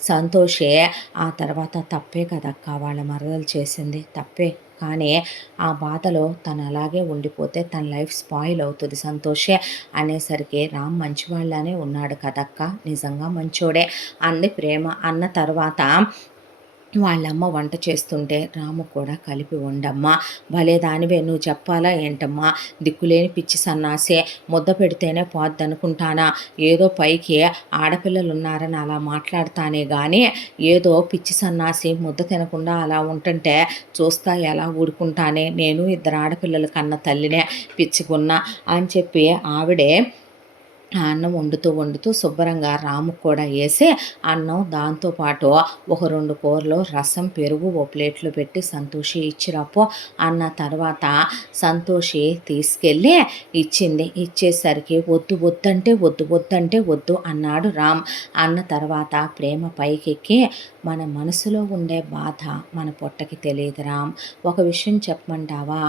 సంతోషే ఆ తర్వాత తప్పే కదక్క వాళ్ళ మరదలు చేసింది తప్పే, కానీ ఆ బాధలో తను అలాగే ఉండిపోతే తన లైఫ్ స్పాయిల్ అవుతుంది సంతోషే అనేసరికి రామ్ మంచివాళ్ళనే ఉన్నాడు కదక్క, నిజంగా మంచోడే అంది ప్రేమ. అన్న తర్వాత వాళ్ళమ్మ వంట చేస్తుంటే రాము కూడా కలిపి వండమ్మా, భలే దానివే నువ్వు చెప్పాలా ఏంటమ్మా, దిక్కులేని పిచ్చి సన్నాసే, ముద్ద పెడితేనే పోద్దనుకుంటానా, ఏదో పైకి ఆడపిల్లలు ఉన్నారని అలా మాట్లాడతానే కానీ ఏదో పిచ్చి సన్నాసి ముద్ద తినకుండా అలా ఉంటుంటే చూస్తా ఎలా ఊడుకుంటానే, నేను 2 ఆడపిల్లల కన్న తల్లినే పిచ్చుకున్నా అని చెప్పి ఆవిడే ఆ అన్నం వండుతూ వండుతూ శుభ్రంగా రాముకు కూడా వేసి అన్నం దాంతోపాటు ఒక 2 కూరలు రసం పెరుగు ఓ ప్లేట్లో పెట్టి సంతోషి ఇచ్చిరాపో అన్న తర్వాత సంతోషి తీసుకెళ్ళి ఇచ్చింది. ఇచ్చేసరికి వద్దు వద్దంటే వద్దు వద్దంటే వద్దు అన్నాడు రామ్. అన్న తర్వాత ప్రేమ పైకెక్కి మన మనసులో ఉండే బాధ మన పొట్టకి తెలియదు రామ్. ఒక విషయం చెప్పమంటావా?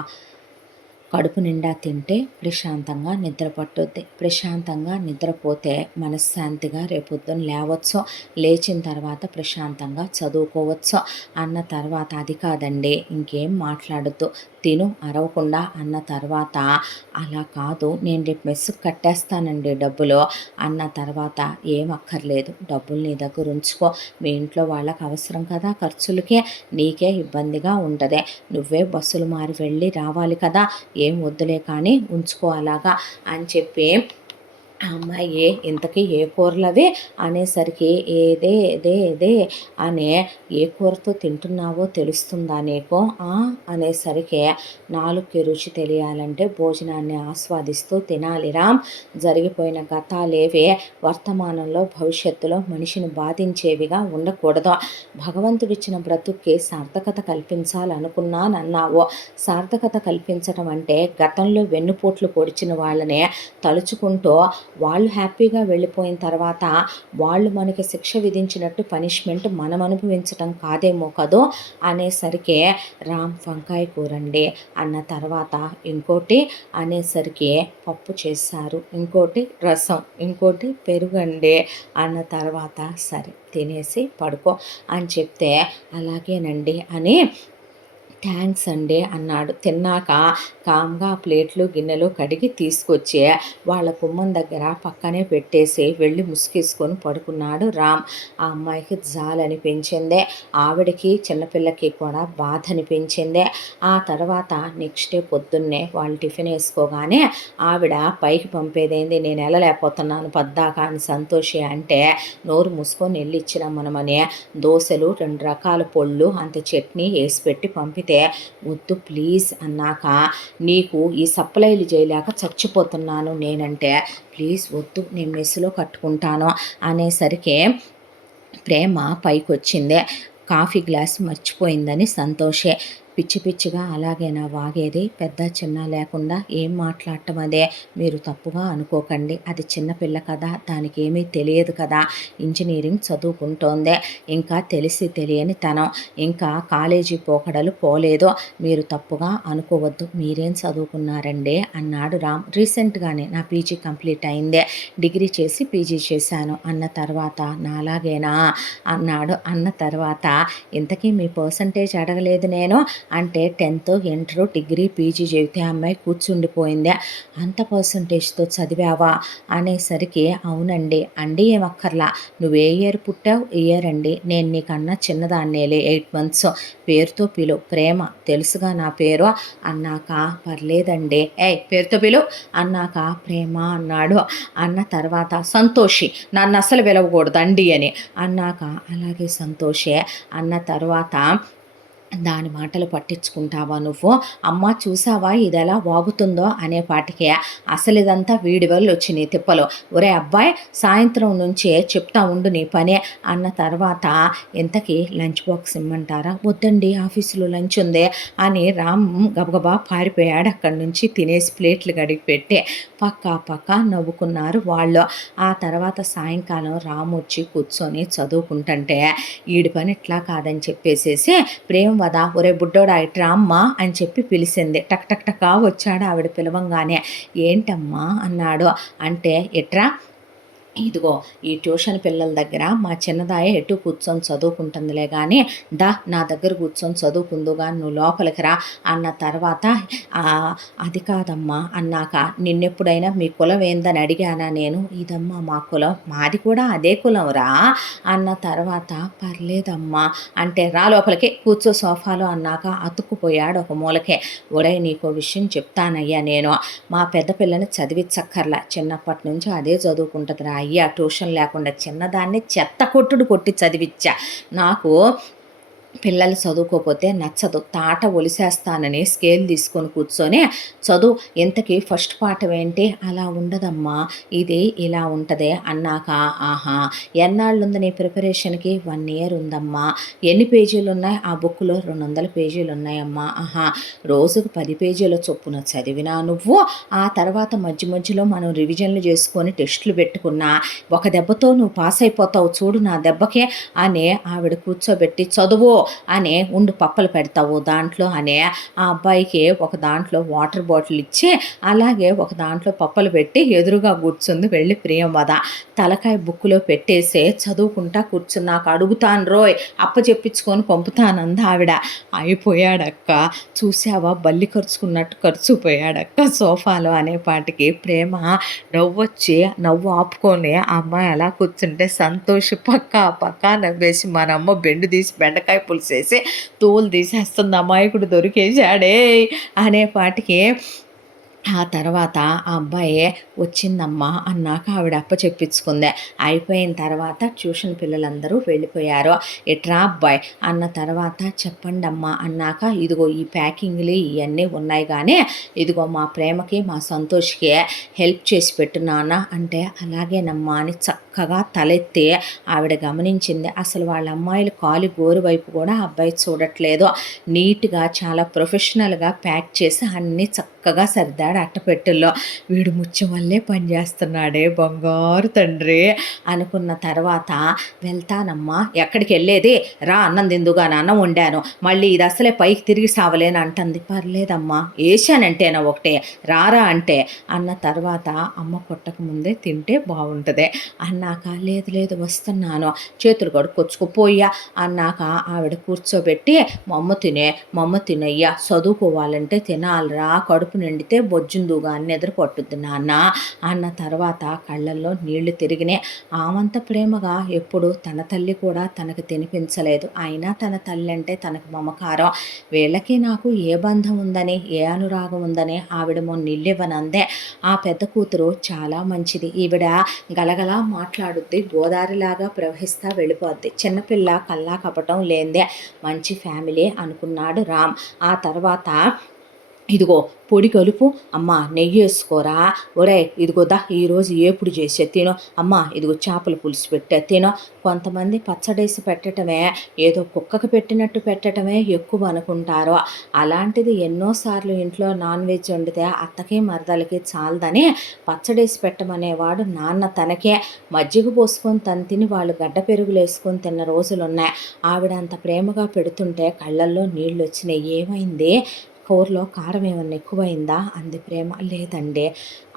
కడుపు నిండా తింటే ప్రశాంతంగా నిద్ర పట్టుద్ది. ప్రశాంతంగా నిద్రపోతే మనశ్శాంతిగా రేపొద్దున లేవచ్చు. లేచిన తర్వాత ప్రశాంతంగా చదువుకోవచ్చు అన్న తర్వాత అది కాదండి ఇంకేం మాట్లాడొద్దు, తిను అరవకుండా అన్న తర్వాత అలా కాదు నేను రేపు మెస్సుకు కట్టేస్తానండి డబ్బులు అన్న తర్వాత ఏం అక్కర్లేదు, డబ్బులు నీ దగ్గర ఉంచుకో, మీ ఇంట్లో వాళ్ళకి అవసరం కదా ఖర్చులకే, నీకే ఇబ్బందిగా ఉంటుంది, నువ్వే బస్సులు మారి వెళ్ళి రావాలి కదా, ఏం వద్దులే కానీ ఉంచుకో అలాగా అని చెప్పి ఆ అమ్మాయి ఇంతకీ ఏ కూరలవి అనేసరికి ఏదే ఏదే ఏదే అనే ఏ కూరతో తింటున్నావో తెలుస్తుందా నీకు అనేసరికి నాలుగుకి రుచి తెలియాలంటే భోజనాన్ని ఆస్వాదిస్తూ తినాలి రామ్. జరిగిపోయిన గతాలేవే వర్తమానంలో భవిష్యత్తులో మనిషిని బాధించేవిగా ఉండకూడదు. భగవంతుడిచ్చిన బ్రతుక్కి సార్థకత కల్పించాలనుకున్నానన్నావు. సార్థకత కల్పించడం అంటే గతంలో వెన్నుపోట్లు పొడిచిన వాళ్ళనే తలుచుకుంటూ వాళ్ళు హ్యాపీగా వెళ్ళిపోయిన తర్వాత వాళ్ళు మనకి శిక్ష విధించినట్టు పనిష్మెంట్ మనం అనుభవించటం కాదేమో కదో అనేసరికి రామ్ వంకాయ కూరండి అన్న తర్వాత ఇంకోటి అనేసరికి పప్పు చేశారు, ఇంకోటి రసం, ఇంకోటి పెరుగండి అన్న తర్వాత సరే తినేసి పడుకో అని చెప్తే అలాగేనండి అని థ్యాంక్స్ అండి అన్నాడు. తిన్నాక కామ్గా ప్లేట్లు గిన్నెలు కడిగి తీసుకొచ్చి వాళ్ళ కుమ్మం దగ్గర పక్కనే పెట్టేసి వెళ్ళి ముసుగేసుకొని పడుకున్నాడు రామ్. ఆ అమ్మాయికి జాలనిపించింది, ఆవిడకి చిన్నపిల్లకి కూడా బాధ అనిపించింది. ఆ తర్వాత నెక్స్ట్ డే పొద్దున్నే వాళ్ళు టిఫిన్ వేసుకోగానే ఆవిడ పైకి పంపేదేంది, నేను వెళ్ళలేకపోతున్నాను పద్దాక అని సంతోషి అంటే నోరు మూసుకొని వెళ్ళి ఇచ్చిరమ్మనమని దోశలు 2 రకాల పొళ్ళు అంత చట్నీ వేసి పెట్టి పంపితే వద్దు ప్లీజ్ అన్నాక నీకు ఈ సప్లైలు చేయలేక చచ్చిపోతున్నాను నేనంటే ప్లీజ్ వద్దు నేను మెస్సులో కట్టుకుంటాను అనేసరికి ప్రేమ పైకి వచ్చింది. కాఫీ గ్లాస్ మర్చిపోయిందని సంతోషే. పిచ్చి పిచ్చిగా అలాగేనా వాగేది, పెద్ద చిన్న లేకుండా ఏం మాట్లాడటం అదే, మీరు తప్పుగా అనుకోకండి, అది చిన్నపిల్ల కదా, దానికి ఏమీ తెలియదు కదా, ఇంజనీరింగ్ చదువుకుంటోందే, ఇంకా తెలిసి తెలియని తనం, ఇంకా కాలేజీ పోకడలు పోలేదు, మీరు తప్పుగా అనుకోవద్దు, మీరేం చదువుకున్నారండి అన్నాడు రామ్. రీసెంట్గానే నా పీజీ కంప్లీట్ అయిందే, డిగ్రీ చేసి పీజీ చేశాను అన్న తర్వాత నాలాగేనా అన్నాడు. అన్న తర్వాత ఇంతకీ మీ పర్సంటేజ్ అడగలేదు నేను అంటే 10th ఇంటర్ డిగ్రీ పీజీ చెబితే అమ్మాయి కూర్చుండిపోయింది. అంత పర్సంటేజ్తో చదివావా అనేసరికి అవునండి అండి ఏమక్కర్లా, నువ్వు ఏ ఇయర్ పుట్టావు, ఇయర్ అండి, నేను నీకన్నా చిన్నదాన్నేలే 8 months, పేరుతో పిలు, ప్రేమ తెలుసుగా నా పేరు అన్నాక పర్లేదండి పేరుతో పిలు అన్నాక ప్రేమ అన్నాడు. అన్న తర్వాత సంతోషి నన్ను అసలు పిలవకూడదు అండి అని అన్నాక అలాగే సంతోషే అన్న తర్వాత దాని మాటలు పట్టించుకుంటావా నువ్వు, అమ్మ చూసావా ఇది ఎలా వాగుతుందో అనేపాటికే అసలు ఇదంతా వీడి వల్ల వచ్చినాయి తిప్పలు, ఒరే అబ్బాయి సాయంత్రం నుంచే చెప్తా ఉండు నీ పనే అన్న తర్వాత ఇంతకీ లంచ్ బాక్స్ ఇమ్మంటారా, వద్దండి ఆఫీసులో లంచ్ ఉంది అని రామ్ గబగబా పారిపోయాడు అక్కడి నుంచి తినేసి ప్లేట్లు గడిగి పెట్టి. పక్క నవ్వుకున్నారు వాళ్ళు. ఆ తర్వాత సాయంకాలం రామ్ వచ్చి కూర్చొని చదువుకుంటుంటే ఈడి పని ఇట్లా కాదని చెప్పేసేసి ప్రేమ వద ఒరే బుడ్డోడా ఇట్రా అమ్మా అని చెప్పి పిలిచింది. టక్ టక్ టకా వచ్చాడు ఆవిడ పిలవంగానే. ఏంటమ్మా అన్నాడు. అంటే ఎట్రా ఇదిగో ఈ ట్యూషన్ పిల్లల దగ్గర మా చిన్నదాయ ఎటు కూర్చొని చదువుకుంటుందిలే కానీ దా నా దగ్గర కూర్చొని చదువుకుందు కానీ నువ్వు లోపలికి రా అన్న తర్వాత అది కాదమ్మా అన్నాక నిన్నెప్పుడైనా మీ కులం ఏందని అడిగానా నేను, ఇదమ్మా మా కులం, మాది కూడా అదే కులం రా అన్న తర్వాత పర్లేదమ్మా అంటే రా లోపలికి కూర్చో సోఫాలో అన్నాక అతుక్కుపోయాడు ఒక మూలకే. ఒరే నీకో విషయం చెప్తానయ్యా, నేను మా పెద్ద పిల్లని చదివించక్కర్లా, చిన్నప్పటి నుంచి అదే చదువుకుంటుంది రా అయ్యా, ట్యూషన్ లేకుండా చిన్నదాన్ని చెత్త కొట్టుడు కొట్టి చదివించా, నాకు పిల్లలు చదువుకోపోతే నచ్చదు. తాట ఒలిసేస్తానని స్కేల్ తీసుకొని కూర్చొని చదువు ఇంతకీ ఫస్ట్ పాఠం ఏంటి? అలా ఉండదమ్మా. ఇది ఇలా ఉంటదే అన్నాక, ఆహా! ఎన్నాళ్ళుంది నీ ప్రిపరేషన్‌కి? 1 ఇయర్ ఉందమ్మా. ఎన్ని పేజీలున్నాయి? ఆ బుక్‌లో 200 పేజీలున్నాయమ్మా. ఆహా! రోజుకు 10 పేజీల చొప్పున చదివినా నువ్వు, ఆ తర్వాత మధ్య మధ్యలో మనం రివిజన్‌లు చేసుకొని టెస్టులు పెట్టుకున్నా, ఒక దెబ్బతో నువ్వు పాస్ అయిపోతావు చూడు నా దెబ్బకి అని ఆవిడ కూర్చోబెట్టి చదువు అని ఉండు పప్పలు పెడతావు దాంట్లో అని ఆ అబ్బాయికి ఒక దాంట్లో వాటర్ బాటిల్ ఇచ్చి అలాగే ఒక దాంట్లో పప్పలు పెట్టి ఎదురుగా కూర్చుంది వెళ్ళి ప్రియంవద. తలకాయ బుక్కులో పెట్టేసే చదువుకుంటా కూర్చున్నాక అడుగుతాను రోయ్ అప్పచెప్పించుకొని పంపుతానంది ఆవిడ. అయిపోయాడక్క, చూసావా బల్లి ఖర్చుకున్నట్టు ఖర్చుపోయాడక్క సోఫాలో అనేపాటికి ప్రేమ నవ్వొచ్చి నవ్వు ఆపుకొని ఆ అమ్మాయి అలా కూర్చుంటే సంతోషి పక్కా నవ్వేసి మనమ్మ బెండు తీసి బెండకాయ పులుసేసి తోలు తీసేస్తుంది అమాయకుడు దొరికేశాడే అనేపాటికి ఆ తర్వాత ఆ అబ్బాయి వచ్చిందమ్మా అన్నాక ఆవిడ అప్పచెప్పించుకుంది. అయిపోయిన తర్వాత ట్యూషన్ పిల్లలందరూ వెళ్ళిపోయారు. ఇట్రా అబ్బాయి అన్న తర్వాత చెప్పండమ్మా అన్నాక ఇదిగో ఈ ప్యాకింగ్లు ఇవన్నీ ఉన్నాయి కానీ ఇదిగో మా ప్రేమకి మా సంతోష్కి హెల్ప్ చేసి పెట్టు నాన్న అంటే అలాగేనమ్మా అని చక్కగా తలెత్తి ఆవిడ గమనించింది. అసలు వాళ్ళ అమ్మాయిలు కాలు గోరు వైపు కూడా అబ్బాయి చూడట్లేదు. నీట్గా చాలా ప్రొఫెషనల్గా ప్యాక్ చేసి అన్నీ చక్కగా సర్దాడు అట్టపెట్టెల్లో. వీడు ముత్యం వల్లే పనిచేస్తున్నాడే బంగారు తండ్రి అనుకున్న తర్వాత వెళ్తానమ్మా. ఎక్కడికి వెళ్ళేది? రా అన్నం తిందుగాని అన్నం వండాను, మళ్ళీ ఇది అసలే పైకి తిరిగి సావలేను అంటుంది. పర్లేదమ్మా వేసానంటేనా ఒకటే, రారా అంటే అన్న తర్వాత అమ్మ కొట్టక ముందే తింటే బాగుంటుంది అన్నాక లేదు లేదు వస్తున్నాను చేతులు కడుక్కొచ్చుకుపోయా అన్నాక ఆవిడ కూర్చోబెట్టి మమ్మ తినయ్యా చదువుకోవాలంటే తినాలిరా, కడుపు నిండితే బొజ్జుందుగా నిద్ర పట్టుద్ది నాన్న అన్న తర్వాత కళ్ళల్లో నీళ్లు తిరిగినాయి. ఆమంత ప్రేమగా ఎప్పుడు తన తల్లి కూడా తనకు తినిపించలేదు. అయినా తన తల్లి అంటే తనకు మమకారం. వీళ్ళకి నాకు ఏ బంధం ఉందని ఏ అనురాగం ఉందని ఆవిడ మొన్నిల్లివ్వనందే. ఆ పెద్ద కూతురు చాలా మంచిది. ఈవిడ గలగలా మాట్లాడుద్ది, గోదారిలాగా ప్రవహిస్తా వెళ్ళిపోద్ది. చిన్నపిల్ల కల్లా కపటం లేందే. మంచి ఫ్యామిలీ అనుకున్నాడు రామ్. ఆ తర్వాత ఇదిగో పొడి కలుపు, అమ్మా నెయ్యి వేసుకోరా, ఒరే ఇదిగోదా ఈరోజు ఏపుడు చేసే తిను, అమ్మా ఇదిగో చేపల పులుసు పెట్టే తిను. కొంతమంది పచ్చడేసి పెట్టడమే ఏదో కుక్కకు పెట్టినట్టు పెట్టడమే ఎక్కువ అనుకుంటారు. అలాంటిది ఎన్నోసార్లు ఇంట్లో నాన్ వెజ్ వండితే అత్తకి మరదలకి చాలదని పచ్చడేసి పెట్టమనేవాడు నాన్న. తనకే మజ్జిగ పోసుకొని తను తిని వాళ్ళు గడ్డ పెరుగులు వేసుకొని తిన్న రోజులున్నాయి. ఆవిడ అంత ప్రేమగా పెడుతుంటే కళ్ళల్లో నీళ్ళు వచ్చినాయి. ఏమైంది కూరలో కారం ఏమన్నా ఎక్కువైందా అంది ప్రేమ. లేదండి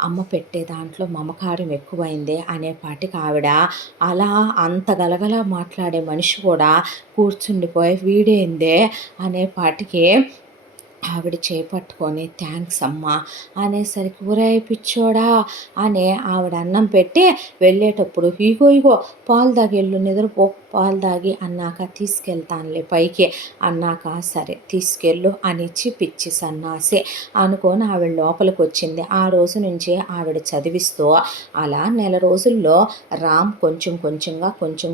అమ్మ పెట్టే దాంట్లో మమకారం ఎక్కువైంది అనేపాటికి ఆవిడ అలా అంత గలగలా మాట్లాడే మనిషి కూడా కూర్చుండిపోయి వీడేందే అనేపాటికి ఆవిడ చేపట్టుకొని థ్యాంక్స్ అమ్మా అనేసరికి ఒరే పిచ్చోడా అని ఆవిడ అన్నం పెట్టి వెళ్ళేటప్పుడు ఇగో పాలు తాగెళ్ళు నిద్రపో, పాలు తాగి అన్నాక తీసుకెళ్తానులే పైకి అన్నాక సరే తీసుకెళ్ళు అనిచ్చి పిచ్చి సన్నాసి అనుకొని ఆవిడ లోపలికి వచ్చింది. ఆ రోజు నుంచి ఆవిడ చదివిస్తూ అలా నెల రోజుల్లో రామ్ కొంచెం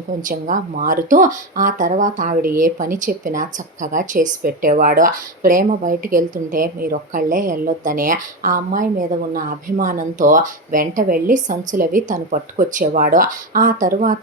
కొంచెంగా మారుతూ ఆ తర్వాత ఆవిడ ఏ పని చెప్పినా చక్కగా చేసి పెట్టేవాడు. ప్రేమ బయటికి వెళ్తుంటే మీరొక్కళ్ళే వెళ్ళొద్దనే ఆ అమ్మాయి మీద ఉన్న అభిమానంతో వెంట వెళ్ళి సంచులవి తను పట్టుకొచ్చేవాడు. ఆ తరువాత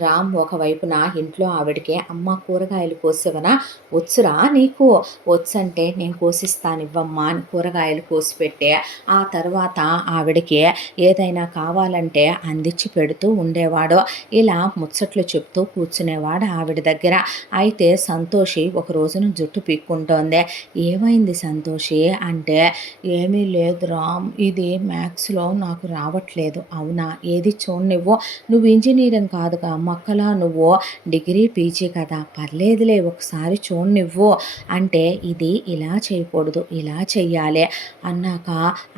రామ్ ఒకవైపున ఇంట్లో ఆవిడకి అమ్మ కూరగాయలు కోసివనా, వచ్చురా నీకు, వచ్చంటే నేను కోసిస్తాను ఇవ్వమ్మా అని కూరగాయలు కోసి పెట్టే ఆ తర్వాత ఆవిడకి ఏదైనా కావాలంటే అందించి పెడుతూ ఉండేవాడు. ఇలా ముచ్చట్లు చెప్తూ కూర్చునేవాడు ఆవిడ దగ్గర. అయితే సంతోషి ఒక రోజున జుట్టు పీక్కుంటోంది. ఏమైంది సంతోషి అంటే ఏమీ లేదు రామ్, ఇది మ్యాథ్స్లో నాకు రావట్లేదు. అవునా ఏది చూడనివ్వు, నువ్వు ఇంజనీరింగ్ కాదుగా మొక్కలా నువ్వు డిగ్రీ పీజీ కదా, పర్లేదులే ఒకసారి చూడనివ్వు అంటే ఇది ఇలా చేయకూడదు ఇలా చెయ్యాలి అన్నాక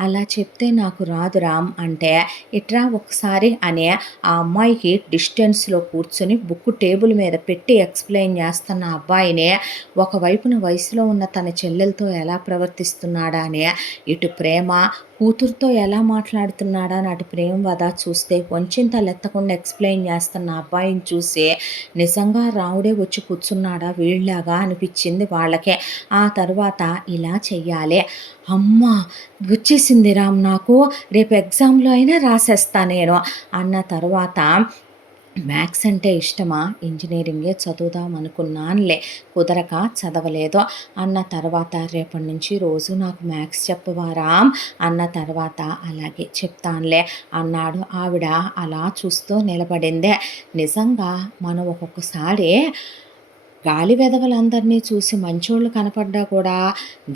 అలా చెప్తే నాకు రాదు రామ్ అంటే ఇట్రా ఒకసారి అనే ఆ అమ్మాయికి డిస్టెన్స్లో కూర్చొని బుక్ టేబుల్ మీద పెట్టి ఎక్స్ప్లెయిన్ చేస్తున్న అబ్బాయిని ఒకవైపున వయసులో ఉన్న తన చెల్లెలతో ఎలా ప్రవర్తిస్తున్నాడా అని ఇటు ప్రేమ కూతురుతో ఎలా మాట్లాడుతున్నాడా అని అటు ప్రేమ వద చూస్తే కొంచెం తలెత్తకుండా ఎక్స్ప్లెయిన్ చేస్తున్న అబ్బాయిని చూసి నిజంగా రాముడే వచ్చి కూర్చున్నాడా వీళ్ళలాగా అనిపించింది వాళ్ళకే. ఆ తర్వాత ఇలా చెయ్యాలి, అమ్మ వచ్చేసింది రామ్ నాకు, రేపు ఎగ్జామ్లో అయినా రాసేస్తా నేను అన్న తర్వాత మ్యాథ్స్ అంటే ఇష్టమా? ఇంజినీరింగే చదువుదాం అనుకున్నానులే, కుదరక చదవలేదు అన్న తర్వాత రేపటి నుంచి రోజు నాకు మ్యాథ్స్ చెప్పవా రామ్ అన్న తర్వాత అలాగే చెప్తానులే అన్నాడు. ఆవిడ అలా చూస్తూ నిలబడిందే. నిజంగా మనం ఒక్కొక్కసారి గాలి వెధవలందరినీ చూసి మంచోళ్ళు కనపడ్డా కూడా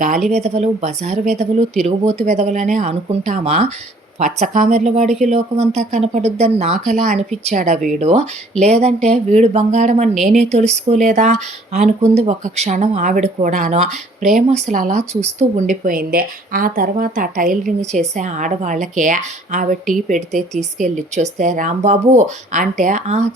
గాలి వెధవలు, బజారు వెధవలు, తిరుగుబోతు వెధవలనే అనుకుంటామా? పచ్చకామెర్ల వాడికి లోకమంతా కనపడుద్దని నాకలా అనిపిచ్చాడా వీడు? లేదంటే వీడు బంగారం అని నేనే తెలుసుకోలేదా? అనుకుంది ఒక్క క్షణం ఆవిడ కూడాను. ప్రేమ అసలు అలా చూస్తూ ఉండిపోయింది. ఆ తర్వాత టైలరింగ్ చేసే ఆడవాళ్ళకే ఆవిడ టీ పెడితే తీసుకెళ్ళి ఇచ్చొస్తే రాంబాబు అంటే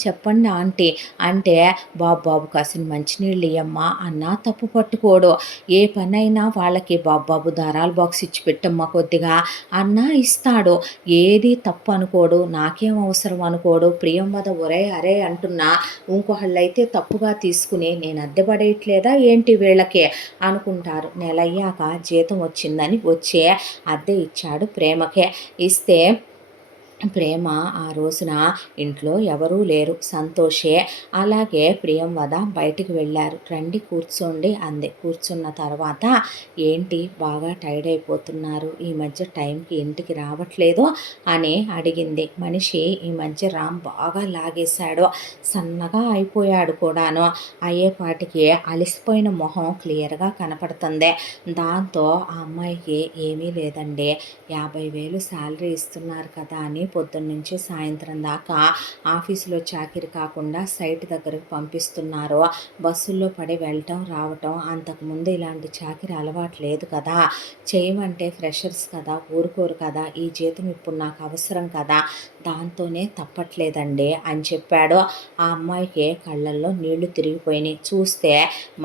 చెప్పండి ఆంటీ అంటే బాబు కాసిన మంచినీళ్ళు ఇయ్యమ్మా అన్నా తప్పు పట్టుకోడు. ఏ పనైనా వాళ్ళకి బాబు దారాల బాక్స్ ఇచ్చి పెట్టమ్మా కొద్దిగా అన్నా ఇస్తాడు. ఏది తప్పు అనుకోడు, నాకేం అవసరం అనుకోడు. ప్రియంవద ఒరే అరే అంటున్నా ఇంకొకళ్ళైతే తప్పుగా తీసుకుని నేను అద్దె పడేయట్లేదా ఏంటి వీళ్ళకి అనుకుంటారు. నెలయ్యాక జీతం వచ్చిందని వచ్చే అద్దె ఇచ్చాడు ప్రేమకే. ఇస్తే ప్రేమ ఆ రోజున ఇంట్లో ఎవరూ లేరు, సంతోషే అలాగే ప్రియంవద బయటికి వెళ్ళారు. రండి కూర్చోండి అంది. కూర్చున్న తర్వాత ఏంటి బాగా టైర్డ్ అయిపోతున్నారు, ఈ మధ్య టైంకి ఇంటికి రావట్లేదు అని అడిగింది. మనిషి ఈ మధ్య రామ్ బాగా లాగేశాడు, సన్నగా అయిపోయాడు కూడాను. అయ్యేపాటికి అలసిపోయిన మొహం క్లియర్గా కనపడుతుంది. దాంతో ఆ అమ్మాయికి ఏమీ లేదండి, 50,000 శాలరీ ఇస్తున్నారు కదా అని పొద్దున్నుంచి సాయంత్రం దాకా ఆఫీసులో చాకిరి కాకుండా సైట్ దగ్గరకు పంపిస్తున్నారు. బస్సుల్లో పడి వెళ్ళటం రావటం, అంతకుముందు ఇలాంటి చాకిరి అలవాటు లేదు కదా, చేయమంటే ఫ్రెషర్స్ కదా ఊరుకోరు కదా, ఈ జీతం ఇప్పుడు నాకు అవసరం కదా, దాంతోనే తప్పట్లేదండి అని చెప్పాడు. ఆ అమ్మాయికి కళ్ళల్లో నీళ్లు తిరిగిపోయినాయి. చూస్తే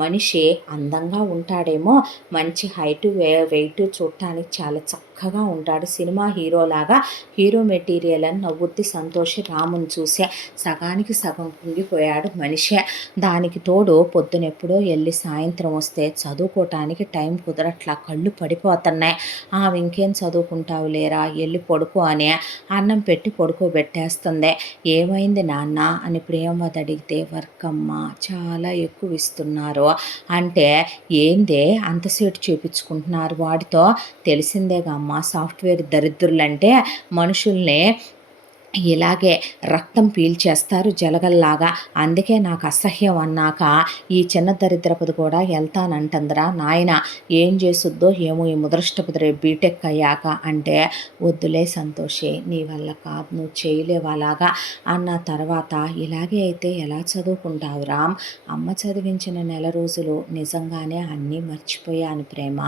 మనిషి అందంగా ఉంటాడేమో, మంచి హైటు వెయిట్, చూడటానికి చాలా చక్కగా ఉంటాడు, సినిమా హీరోలాగా హీరో మెటీరియల్ అని నవ్వుద్ది సంతోషి రాముని చూసే. సగానికి సగం కుంగిపోయాడు మనిషి. దానికి తోడు పొద్దునెప్పుడో వెళ్ళి సాయంత్రం వస్తే చదువుకోవటానికి టైం కుదరట్లా, కళ్ళు పడిపోతున్నాయి. ఇంకేం చదువుకుంటావు లేరా వెళ్ళి పడుకో అని అన్నం పెట్టి పడుకోబెట్టేస్తుంది. ఏమైంది నాన్న అని ప్రియంవద అడిగితే వర్క్ అమ్మ చాలా ఎక్కువ ఇస్తున్నారు అంటే ఏందే అంతసేటు చూపించుకుంటున్నారు వాడితో, తెలిసిందేగా అమ్మ సాఫ్ట్వేర్ దరిద్రులంటే మనుషుల్ని ఇలాగే రక్తం పీల్చేస్తారు జలగల్లాగా, అందుకే నాకు అసహ్యం అన్నాక ఈ చిన్న దరిద్రపది కూడా వెళ్తానంటుందిరా నాయన, ఏం చేసుద్దో ఏమో ఈ ముదృష్టపది బీటెక్ అయ్యాక అంటే వద్దులే సంతోషే నీ వల్ల కాదు, నువ్వు చేయలేవు అలాగా అన్న తర్వాత ఇలాగే అయితే ఎలా చదువుకుంటావు రామ్, అమ్మ చదివించిన నెల రోజులు నిజంగానే అన్నీ మర్చిపోయాను ప్రేమ,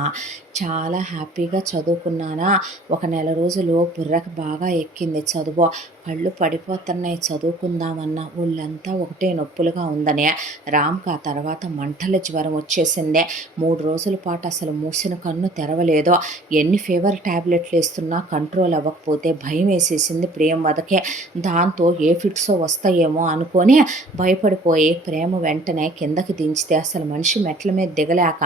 చాలా హ్యాపీగా చదువుకున్నానా, ఒక నెల రోజులు బుర్రకు బాగా ఎక్కింది చదువు, కళ్ళు పడిపోతున్నాయి చదువుకుందామన్నా, ఒళ్ళంతా ఒకటే నొప్పులుగా ఉందనే. రామ్కి ఆ తర్వాత మంటల జ్వరం వచ్చేసిందే. 3 రోజుల పాటు అసలు మూసిన కన్ను తెరవలేదు. ఎన్ని ఫీవర్ ట్యాబ్లెట్లు వేస్తున్నా కంట్రోల్ అవ్వకపోతే భయం వేసేసింది ప్రియంవదకే. దాంతో ఏ ఫిట్సో వస్తాయేమో అనుకొని భయపడిపోయి ప్రేమ వెంటనే కిందకి దించితే అసలు మనిషి మెట్ల మీద దిగలేక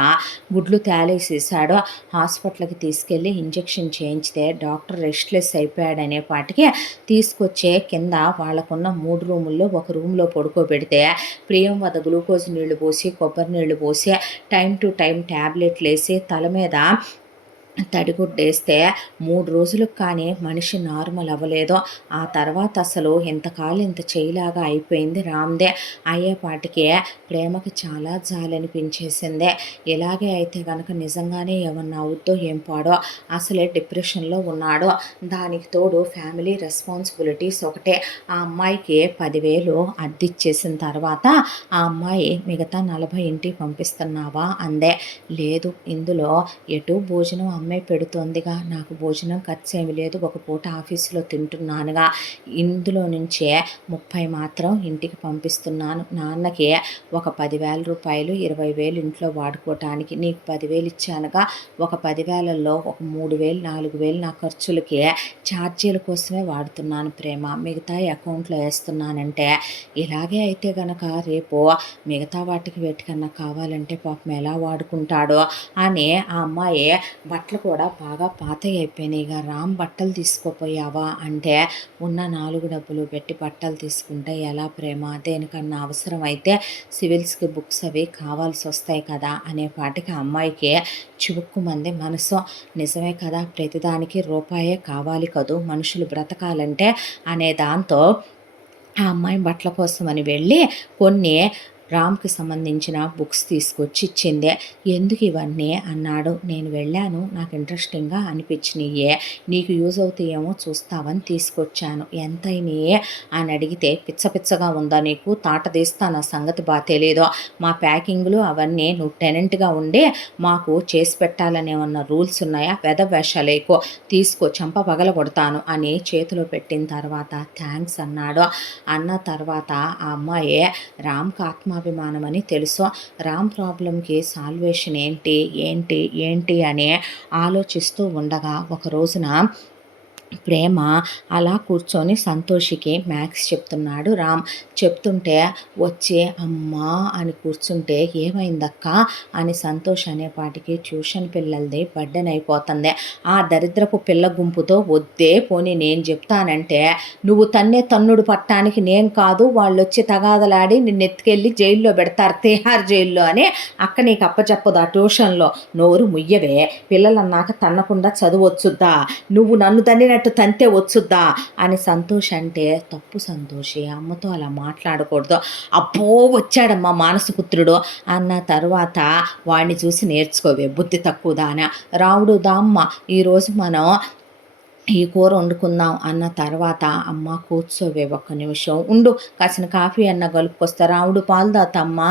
గుడ్లు తేలేసేసాడు. హాస్పిటల్కి తీసుకెళ్ళి ఇంజెక్షన్ చేయించితే డాక్టర్ రెస్ట్లెస్ అయిపోయాడనే పాటికి తీసుకొచ్చే కింద వాళ్ళకున్న 3 రూముల్లో ఒక రూమ్లో పడుకోబెడితే ప్రియంవద గ్లూకోజ్ నీళ్లు పోసి కొబ్బరి నీళ్లు పోసి టైం టు టైం ట్యాబ్లెట్లు వేసి తల మీద తడిగుడ్డేస్తే 3 రోజులకు కానీ మనిషి నార్మల్ అవ్వలేదు. ఆ తర్వాత అసలు ఇంతకాలం ఇంత చేయిలాగా అయిపోయింది రామ్దే. అయ్యేపాటికే ప్రేమకి చాలా జాలనిపించేసిందే. ఇలాగే అయితే కనుక నిజంగానే ఏమన్నా అవుద్దో ఏం పాడో, అసలే డిప్రెషన్లో ఉన్నాడు. దానికి తోడు ఫ్యామిలీ రెస్పాన్సిబిలిటీస్ ఒకటే. ఆ అమ్మాయికి 10,000 అద్దిచ్చేసిన తర్వాత ఆ అమ్మాయి మిగతా 40 ఇంటికి పంపిస్తున్నావా అందే. లేదు, ఇందులో ఎటు భోజనం అమ్మ అమ్మాయి పెడుతోందిగా, నాకు భోజనం ఖర్చు ఏమి లేదు, ఒక పూట ఆఫీసులో తింటున్నానుగా, ఇందులో నుంచే 30 మాత్రం ఇంటికి పంపిస్తున్నాను. నాన్నకి ఒక 10,000 రూపాయలు 20,000 ఇంట్లో వాడుకోవటానికి, నీకు 10,000 ఇచ్చానుగా, ఒక 10,000లో ఒక 3,000 4,000 నా ఖర్చులకి ఛార్జీల కోసమే వాడుతున్నాను ప్రేమ, మిగతా అకౌంట్లో వేస్తున్నానంటే, ఇలాగే అయితే గనక రేపు మిగతా వాటికి వేటికన్నా కావాలంటే పాపం ఎలా వాడుకుంటాడో అని ఆ అమ్మాయి బట్టలు కూడా బాగా పాతవి అయిపోయినాయిగా, రామ్ బట్టలు తీసుకోపోయావా అంటే, ఉన్న 4 డబ్బులు పెట్టి బట్టలు తీసుకుంటే ఎలా ప్రేమ, దేనికన్నా అవసరం అయితే సివిల్స్కి బుక్స్ అవి కావాల్సి వస్తాయి కదా అనేపాటికి అమ్మాయికి చివుక్కుమంది మనసు. నిజమే కదా, ప్రతిదానికి రూపాయే కావాలి కదూ మనుషులు బ్రతకాలంటే అనే దాంతో ఆ అమ్మాయి బట్టల కోసమని వెళ్ళి కొన్ని రామ్కి సంబంధించిన బుక్స్ తీసుకొచ్చి ఇచ్చిందే. ఎందుకు ఇవన్నీ అన్నాడు. నేను వెళ్ళాను, నాకు ఇంట్రెస్టింగ్గా అనిపించినాయే, నీకు యూజ్ అవుతాయేమో చూస్తావని తీసుకొచ్చాను, ఎంతైనాయే అని అడిగితే, పిచ్చగా ఉందా నీకు, తాట తీస్తా, నా సంగతి బాగా తెలీదు, మా ప్యాకింగ్లు అవన్నీ నువ్వు టెనెంట్గా ఉండి మాకు చేసి పెట్టాలనే ఉన్న రూల్స్ ఉన్నాయా, వేషాలేకో, తీసుకో, చంప పగల కొడతాను అని చేతిలో పెట్టిన తర్వాత థ్యాంక్స్ అన్నాడు. అన్న తర్వాత ఆ అమ్మాయి రామ్కి ఆత్మాభిమానం అని తెలుసు, రామ్ ప్రాబ్లంకి సాల్వేషన్ ఏంటి అని ఆలోచిస్తూ ఉండగా ఒక రోజున ప్రేమ అలా కూర్చొని సంతోషికి మ్యాథ్స్ చెప్తున్నాడు రామ్. చెప్తుంటే వచ్చి అమ్మా అని కూర్చుంటే, ఏమైందక్క అని సంతోష్ అనేపాటికి, ట్యూషన్ పిల్లలది బర్డెన్ అయిపోతుంది, ఆ దరిద్రపు పిల్ల గుంపుతో వద్దే, పోనీ నేను చెప్తానంటే నువ్వు తన్నుడు పట్టానికి నేను కాదు, వాళ్ళు వచ్చి తగాదలాడి నిన్ను ఎత్తుకెళ్ళి జైల్లో పెడతారు, తిహార్ జైల్లో అని అక్క నీకు అప్పచెప్పదు ఆ ట్యూషన్లో, నోరు ముయ్యవే, పిల్లలన్నాక తన్నకుండా చదువొచ్చుద్దా, నువ్వు నన్ను తన్నిన తంతే వచ్చుద్దా అని సంతోష్ అంటే, తప్పు సంతోషి, అమ్మతో అలా మాట్లాడకూడదు, అబ్బో వచ్చాడమ్మా మానసపుత్రుడు అన్న తర్వాత వాడిని చూసి నేర్చుకోవే బుద్ధి తక్కువదాన, రావుడు దామ్మ ఈరోజు మనం ఈ కూర వండుకుందాం అన్న తర్వాత, అమ్మ కూర్చోవే ఒక్క నిమిషం ఉండు, కాసిన కాఫీ అన్న కలుపుకొస్తా, రావుడు పాలు దాతమ్మా,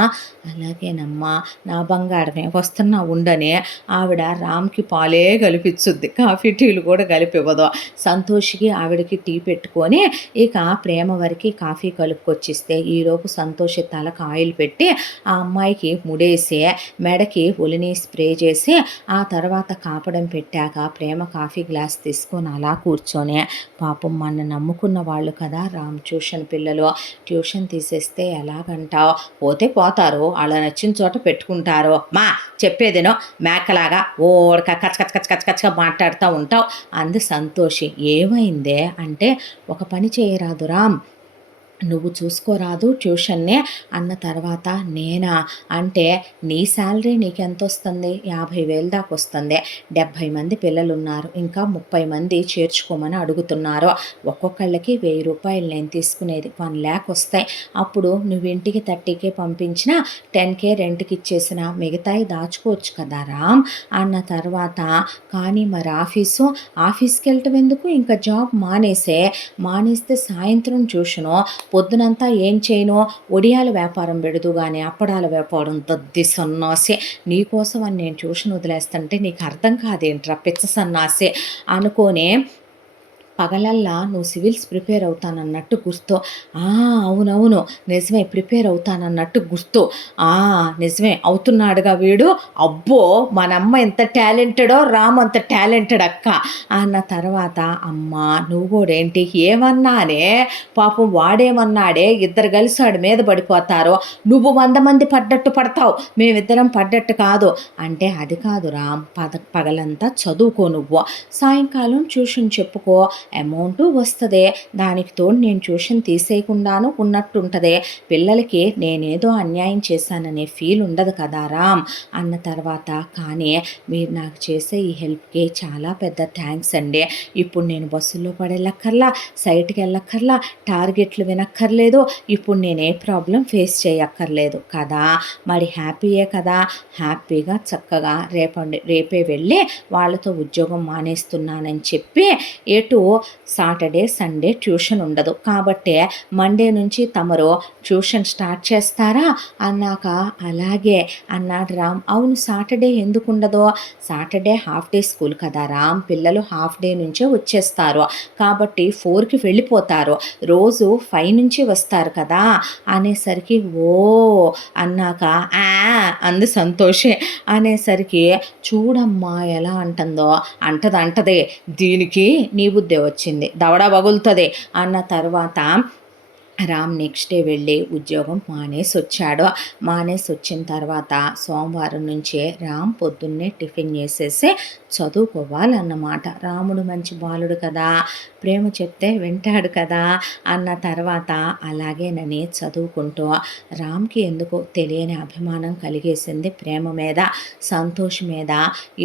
అలాగేనమ్మా నా బంగారమే వస్తున్నా ఉండని ఆవిడ రామ్కి పాలే కలిపించుద్ది, కాఫీ టీలు కూడా కలిపివ్వదు. సంతోష్కి ఆవిడకి టీ పెట్టుకొని ఇక ప్రేమ వరకు కాఫీ కలుపుకొచ్చిస్తే, ఈలోపు సంతోషి తలకు ఆయిల్ పెట్టి ఆ అమ్మాయికి ముడేసి మెడకి ఒలిని స్ప్రే చేసి ఆ తర్వాత కాపడం పెట్టాక ప్రేమ కాఫీ గ్లాస్ తీసుకొని అలా కూర్చొని, పాపం మన నమ్ముకున్న వాళ్ళు కదా రామ్ ట్యూషన్ పిల్లలు, ట్యూషన్ తీసేస్తే ఎలాగంటావు, పోతే పోతారు, అలా నచ్చిన చోట పెట్టుకుంటారు, మా చెప్పేదేనో మేకలాగా ఓడక కచ్చ మాట్లాడుతూ ఉంటావు అంది సంతోషి. ఏమైందే అంటే, ఒక పని చేయరాదు రామ్, నువ్వు చూసుకోరాదు ట్యూషన్నే అన్న తర్వాత, నేనా అంటే నీ శాలరీ నీకెంత వస్తుంది, 50,000 దాకా వస్తుంది, 70 మంది పిల్లలు ఉన్నారు, ఇంకా 30 మంది చేర్చుకోమని అడుగుతున్నారు, ఒక్కొక్కళ్ళకి 1,000 రూపాయలు నేను తీసుకునేది 1,00,000 వస్తాయి, అప్పుడు నువ్వు ఇంటికి 30K పంపించిన 10K రెంట్కి ఇచ్చేసిన మిగతాయి దాచుకోవచ్చు కదా రామ్ అన్న తర్వాత, కానీ మరి ఆఫీస్కి వెళ్ళటం ఎందుకు, ఇంకా జాబ్ మానేస్తే సాయంత్రం ట్యూషను, పొద్దునంతా ఏం చేయను, ఒడియాల వ్యాపారం పెడదు కానీ అప్పడాల వ్యాపారం దద్ది సన్నాసి, నీకోసం అని నేను ట్యూషన్ వదిలేస్తుంటే నీకు అర్థం కాదేంట్రా పిచ్చ సన్నాసి అనుకోనే, పగలల్లా నువ్వు సివిల్స్ ప్రిపేర్ అవుతానన్నట్టు గుర్తు, అవునవును నిజమే ప్రిపేర్ అవుతానన్నట్టు గుర్తు, నిజమే అవుతున్నాడుగా వీడు, అబ్బో మనమ్మ ఎంత టాలెంటెడో రామ్ అంత టాలెంటెడ్ అక్క అన్న తర్వాత, అమ్మ నువ్వు కూడా ఏంటి ఏమన్నానే, పాపం వాడేమన్నాడే, ఇద్దరు కలిసి వాడి మీద పడిపోతారు, నువ్వు 100 మంది పడ్డట్టు పడతావు, మేమిద్దరం పడ్డట్టు కాదు అంటే, అది కాదు రామ్, పగలంతా చదువుకో, నువ్వు సాయంకాలం ట్యూషన్ చెప్పుకో, అమౌంట్ వస్తుంది, దానికి తోడు నేను ట్యూషన్ తీసేయకుండాను ఉన్నట్టుంటుంది, పిల్లలకి నేనేదో అన్యాయం చేశాననే ఫీల్ ఉండదు కదా రామ్ అన్న తర్వాత, కానీ మీరు నాకు చేసే ఈ హెల్ప్కి చాలా పెద్ద థ్యాంక్స్ అండి, ఇప్పుడు నేను బస్సుల్లో పడేళ్ళక్కర్లా, సైట్కి వెళ్ళక్కర్లా, టార్గెట్లు వినక్కర్లేదు, ఇప్పుడు నేను ఏ ప్రాబ్లం ఫేస్ చేయక్కర్లేదు కదా, మరి హ్యాపీయే కదా, హ్యాపీగా చక్కగా రేపే వెళ్ళి వాళ్ళతో ఉద్యోగం మానేస్తున్నానని చెప్పి ఎటు సాటర్డే సండే ట్యూషన్ ఉండదు కాబట్టి మండే నుంచి తమరు ట్యూషన్ స్టార్ట్ చేస్తారా అన్నాక అలాగే అన్నాడు రామ్. అవును సాటర్డే ఎందుకు ఉండదో, సాటర్డే హాఫ్ డే స్కూల్ కదా రామ్, పిల్లలు హాఫ్ డే నుంచే వచ్చేస్తారు కాబట్టి 4కి వెళ్ళిపోతారు, రోజు 5 నుంచి వస్తారు కదా అనేసరికి ఓ అన్నాక ఆ అంది సంతోషే. అనేసరికి చూడమ్మా ఎలా అంటుందో, అంటదే దీనికి నీ బుద్ధే వచ్చింది, దవడ పగులుతుంది అన్న తర్వాత రామ్ నెక్స్ట్ డే వెళ్ళి ఉద్యోగం మానేసి వచ్చిన తర్వాత సోమవారం నుంచే రామ్ పొద్దున్నే టిఫిన్ చేసేసి చదువుకోవాలన్నమాట. రాముడు మంచి బాలుడు కదా, ప్రేమ చెప్తే వింటాడు కదా అన్న తర్వాత అలాగేనని చదువుకుంటూ రామ్కి ఎందుకో తెలియని అభిమానం కలిగేసింది ప్రేమ మీద, సంతోష్ మీద.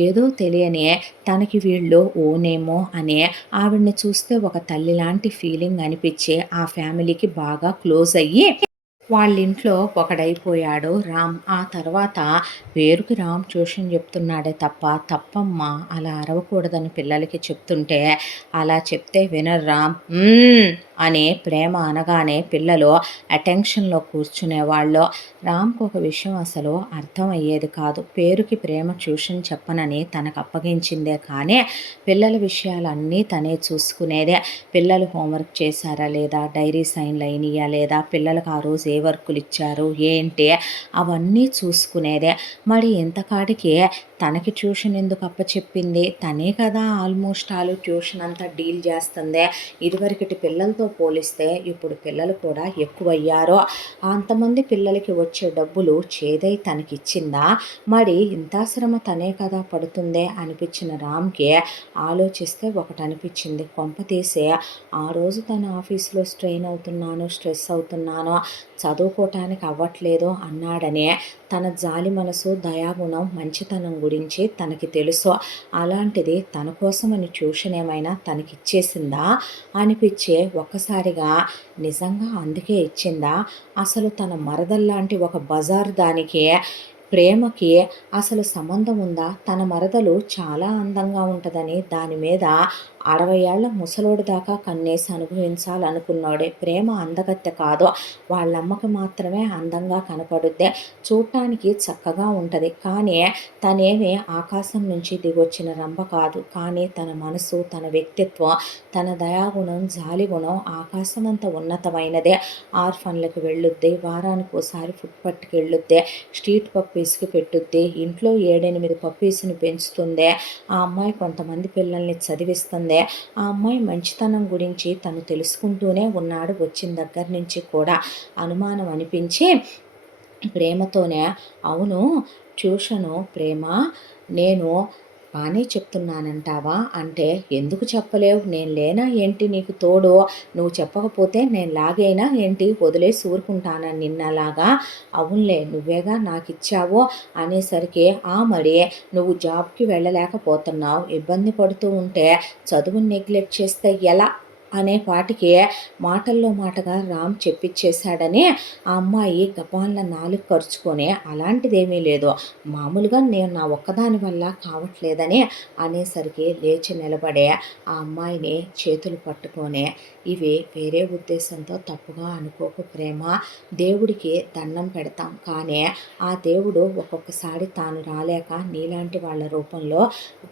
ఏదో తెలియని తనకి వీళ్ళు ఓనేమో అని ఆవిడ్ని చూస్తే ఒక తల్లి లాంటి ఫీలింగ్ అనిపించి ఆ ఫ్యామిలీకి బాగా క్లోజ్ అయ్యి వాళ్ళింట్లో ఒకడైపోయాడు రామ్. ఆ తర్వాత పేరుకి రామ్ ట్యూషన్ చెప్తున్నాడే తప్పమ్మా అలా అరవకూడదని పిల్లలకి చెప్తుంటే అలా చెప్తే వినరు రామ్ అని ప్రేమ అనగానే పిల్లలు అటెన్షన్లో కూర్చునేవాళ్ళు. రామ్కి ఒక విషయం అసలు అర్థమయ్యేది కాదు. పేరుకి ప్రేమ ట్యూషన్ చెప్పనని తనకు అప్పగించిందే కానీ పిల్లల విషయాలన్నీ తనే చూసుకునేదే. పిల్లలు హోంవర్క్ చేశారా లేదా, డైరీ సైన్లు అయినాయా లేదా, పిల్లలకు ఆ రోజు ఏ వర్కులు ఇచ్చారు ఏంటి అవన్నీ చూసుకునేదే. మరి ఇంతకాడికి తనకి ట్యూషన్ ఎందుకు అప్పచెప్పింది, తనే కదా ఆల్మోస్ట్ ట్యూషన్ అంతా డీల్ చేస్తుంది. ఇదివరకటి పిల్లలతో పోలిస్తే ఇప్పుడు పిల్లలు కూడా ఎక్కువయ్యారు. అంతమంది పిల్లలకి వచ్చే డబ్బులు చేదై తనకిచ్చిందా, మరి ఇంత శ్రమ తనే కదా పడుతుందే అనిపించిన రామ్కి ఆలోచిస్తే ఒకటి అనిపించింది, కొంప తీసే ఆ రోజు తన ఆఫీస్లో స్ట్రెస్ అవుతున్నాను, చదువుకోవటానికి అవ్వట్లేదు అన్నాడనే తన జాలి మనసు, దయాగుణం, మంచితనం గురించి తనకి తెలుసు. అలాంటిది తన కోసమని ట్యూషన్ ఏమైనా తనకిచ్చేసిందా అనిపించే ఒక్కసారిగా నిజంగా అందుకే ఇచ్చిందా, అసలు తన మరదల్లాంటి ఒక బజార్ దానికి ప్రేమకి అసలు సంబంధం ఉందా, తన మరదలు చాలా అందంగా ఉంటుందని దాని మీద 60 ఏళ్ల ముసలోడి దాకా కన్నేసి అనుభవించాలనుకున్నాడే. ప్రేమ అందగత్తె కాదు, వాళ్ళమ్మకి మాత్రమే అందంగా కనపడుద్దే, చూడటానికి చక్కగా ఉంటుంది కానీ తనేమి ఆకాశం నుంచి దిగొచ్చిన రంభ కాదు. కానీ తన మనసు, తన వ్యక్తిత్వం, తన దయాగుణం, జాలిగుణం ఆకాశమంత ఉన్నతమైనదే. ఆర్ఫన్లకు వెళ్ళొద్ది, వారానికి ఒకసారి ఫుడ్ పట్టుకు వెళ్ళొద్ది, స్ట్రీట్ పప్పీస్కి పెట్టుద్ది, ఇంట్లో 7-8 పప్పీస్ని పెంచుతుంది, ఆ అమ్మాయి కొంతమంది పిల్లల్ని చదివిస్తుంది. ఆ అమ్మాయి మంచితనం గురించి తను తెలుసుకుంటూనే ఉన్నాడు వచ్చిన దగ్గర నుంచి కూడా. అనుమానం అనిపించి ప్రేమతోనే అవును ట్యూషను ప్రేమ నేను బాగానే చెప్తున్నానంటావా అంటే, ఎందుకు చెప్పలేవు, నేను లేనా ఏంటి నీకు తోడు, నువ్వు చెప్పకపోతే నేను లాగైనా ఏంటి వదిలేసి ఊరుకుంటానా నిన్నలాగా, అవునులే నువ్వేగా నాకు ఇచ్చావో అనేసరికి మరి నువ్వు జాబ్కి వెళ్ళలేకపోతున్నావు, ఇబ్బంది పడుతూ ఉంటే చదువుని నెగ్లెక్ట్ చేస్తే ఎలా అనే పాటికి మాటల్లో మాటగా రామ్ చెప్పించేశాడని ఆ అమ్మాయి గబాలన నాలుగు ఖర్చుకొని అలాంటిదేమీ లేదు, మామూలుగా నేను నా ఒక్కదాని వల్ల కావట్లేదని అనేసరికి లేచి నిలబడే ఆ అమ్మాయిని చేతులు పట్టుకొని, ఇవి వేరే ఉద్దేశంతో తప్పుగా అనుకోకు ప్రేమ, దేవుడికి దండం పెడతాం కానీ ఆ దేవుడు ఒక్కొక్కసారి తాను రాలేక నీలాంటి వాళ్ళ రూపంలో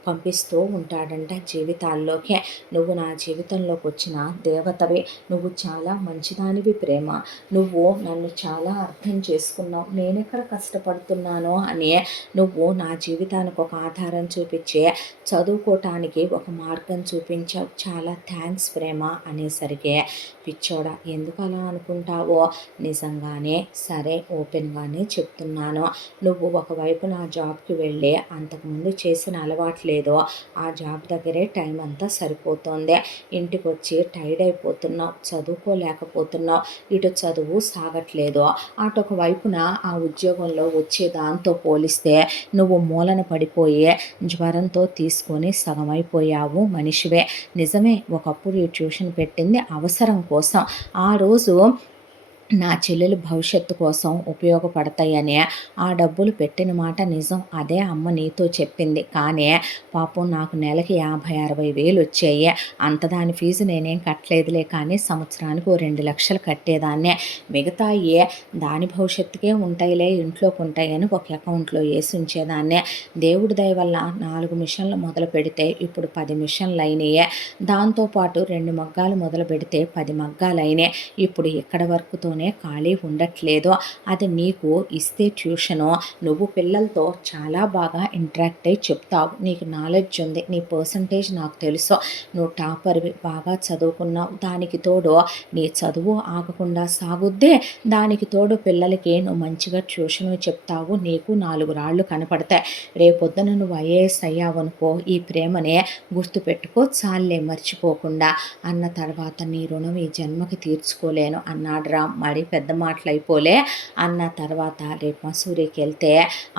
పంపిస్తూ ఉంటాడంట జీవితాల్లోకి. నువ్వు నా జీవితంలోకి వచ్చిన దేవతవి, నువ్వు చాలా మంచిదానివి ప్రేమ, నువ్వు నన్ను చాలా అర్థం చేసుకున్నావు, నేనెక్కడ కష్టపడుతున్నానో అని నువ్వు నా జీవితానికి ఒక ఆధారం చూపించే, చదువుకోవటానికి ఒక మార్గం చూపించావు, చాలా థ్యాంక్స్ ప్రేమ అనేసరికి పిచ్చోడా ఎందుకు అలా అనుకుంటావో, నిజంగానే సరే ఓపెన్గానే చెప్తున్నాను, నువ్వు ఒకవైపు నా జాబ్కి వెళ్ళి అంతకుముందు చేసిన అలవాట్లేదో ఆ జాబ్ దగ్గరే టైం అంతా సరిపోతుంది, ఇంటికి వచ్చి టైర్డ్ అయిపోతున్నావు, చదువుకోలేకపోతున్నావు, ఇటు చదువు సాగట్లేదు, అటొక వైపున ఆ ఉద్యోగంలో వచ్చే దాంతో పోలిస్తే నువ్వు మూలన పడిపోయే జ్వరంతో తీసుకొని సగమైపోయావు మనిషివే. నిజమే ఒకప్పుడు ఈ ట్యూషన్ పెట్టింది అవసరం కోసం, ఆ రోజు నా చెల్లెలు భవిష్యత్తు కోసం ఉపయోగపడతాయనే ఆ డబ్బులు పెట్టిన మాట నిజం. అదే అమ్మ నీతో చెప్పింది. కానీ పాపం నాకు నెలకి 50,000, 60,000 వచ్చాయి. అంత దాని ఫీజు నేనేం కట్టలేదులే, కానీ సంవత్సరానికి ఓ 2,00,000 కట్టేదాన్నే. మిగతాయి దాని భవిష్యత్తుకే ఉంటాయిలే, ఇంట్లోకి ఉంటాయని ఒక అకౌంట్లో వేసి ఉంచేదాన్నే. దేవుడి దయ వల్ల 4 మిషన్లు మొదలు పెడితే ఇప్పుడు 10 మిషన్లు అయినాయి. దాంతోపాటు 2 మగ్గాలు మొదలు పెడితే 10 మగ్గాలు అయినాయి. ఇప్పుడు ఇక్కడ వరకుతోనే ఖాళీ ఉండట్లేదు. అది నీకు ఇస్తే ట్యూషను, నువ్వు పిల్లలతో చాలా బాగా ఇంటరాక్ట్ అయ్యి చెప్తావు, నీకు నాలెడ్జ్ ఉంది, నీ పర్సంటేజ్ నాకు తెలుసు, నువ్వు టాపర్వి, బాగా చదువుకున్నావు, దానికి తోడు నీ చదువు ఆగకుండా సాగుద్దే, దానికి తోడు పిల్లలకి నువ్వు మంచిగా ట్యూషను చెప్తావు, నీకు 4 రాళ్ళు కనపడతాయి. రేపొద్దున నువ్వు ఐఏఎస్ అయ్యావనుకో, ఈ ప్రేమనే గుర్తుపెట్టుకో, చాలే మర్చిపోకుండా అన్న తర్వాత నీ రుణం ఈ జన్మకి తీర్చుకోలేను అన్నాడు రామ్. మడి పెద్ద మాటలు అయిపోలే అన్న తర్వాత రేపు మసూరికి వెళ్తే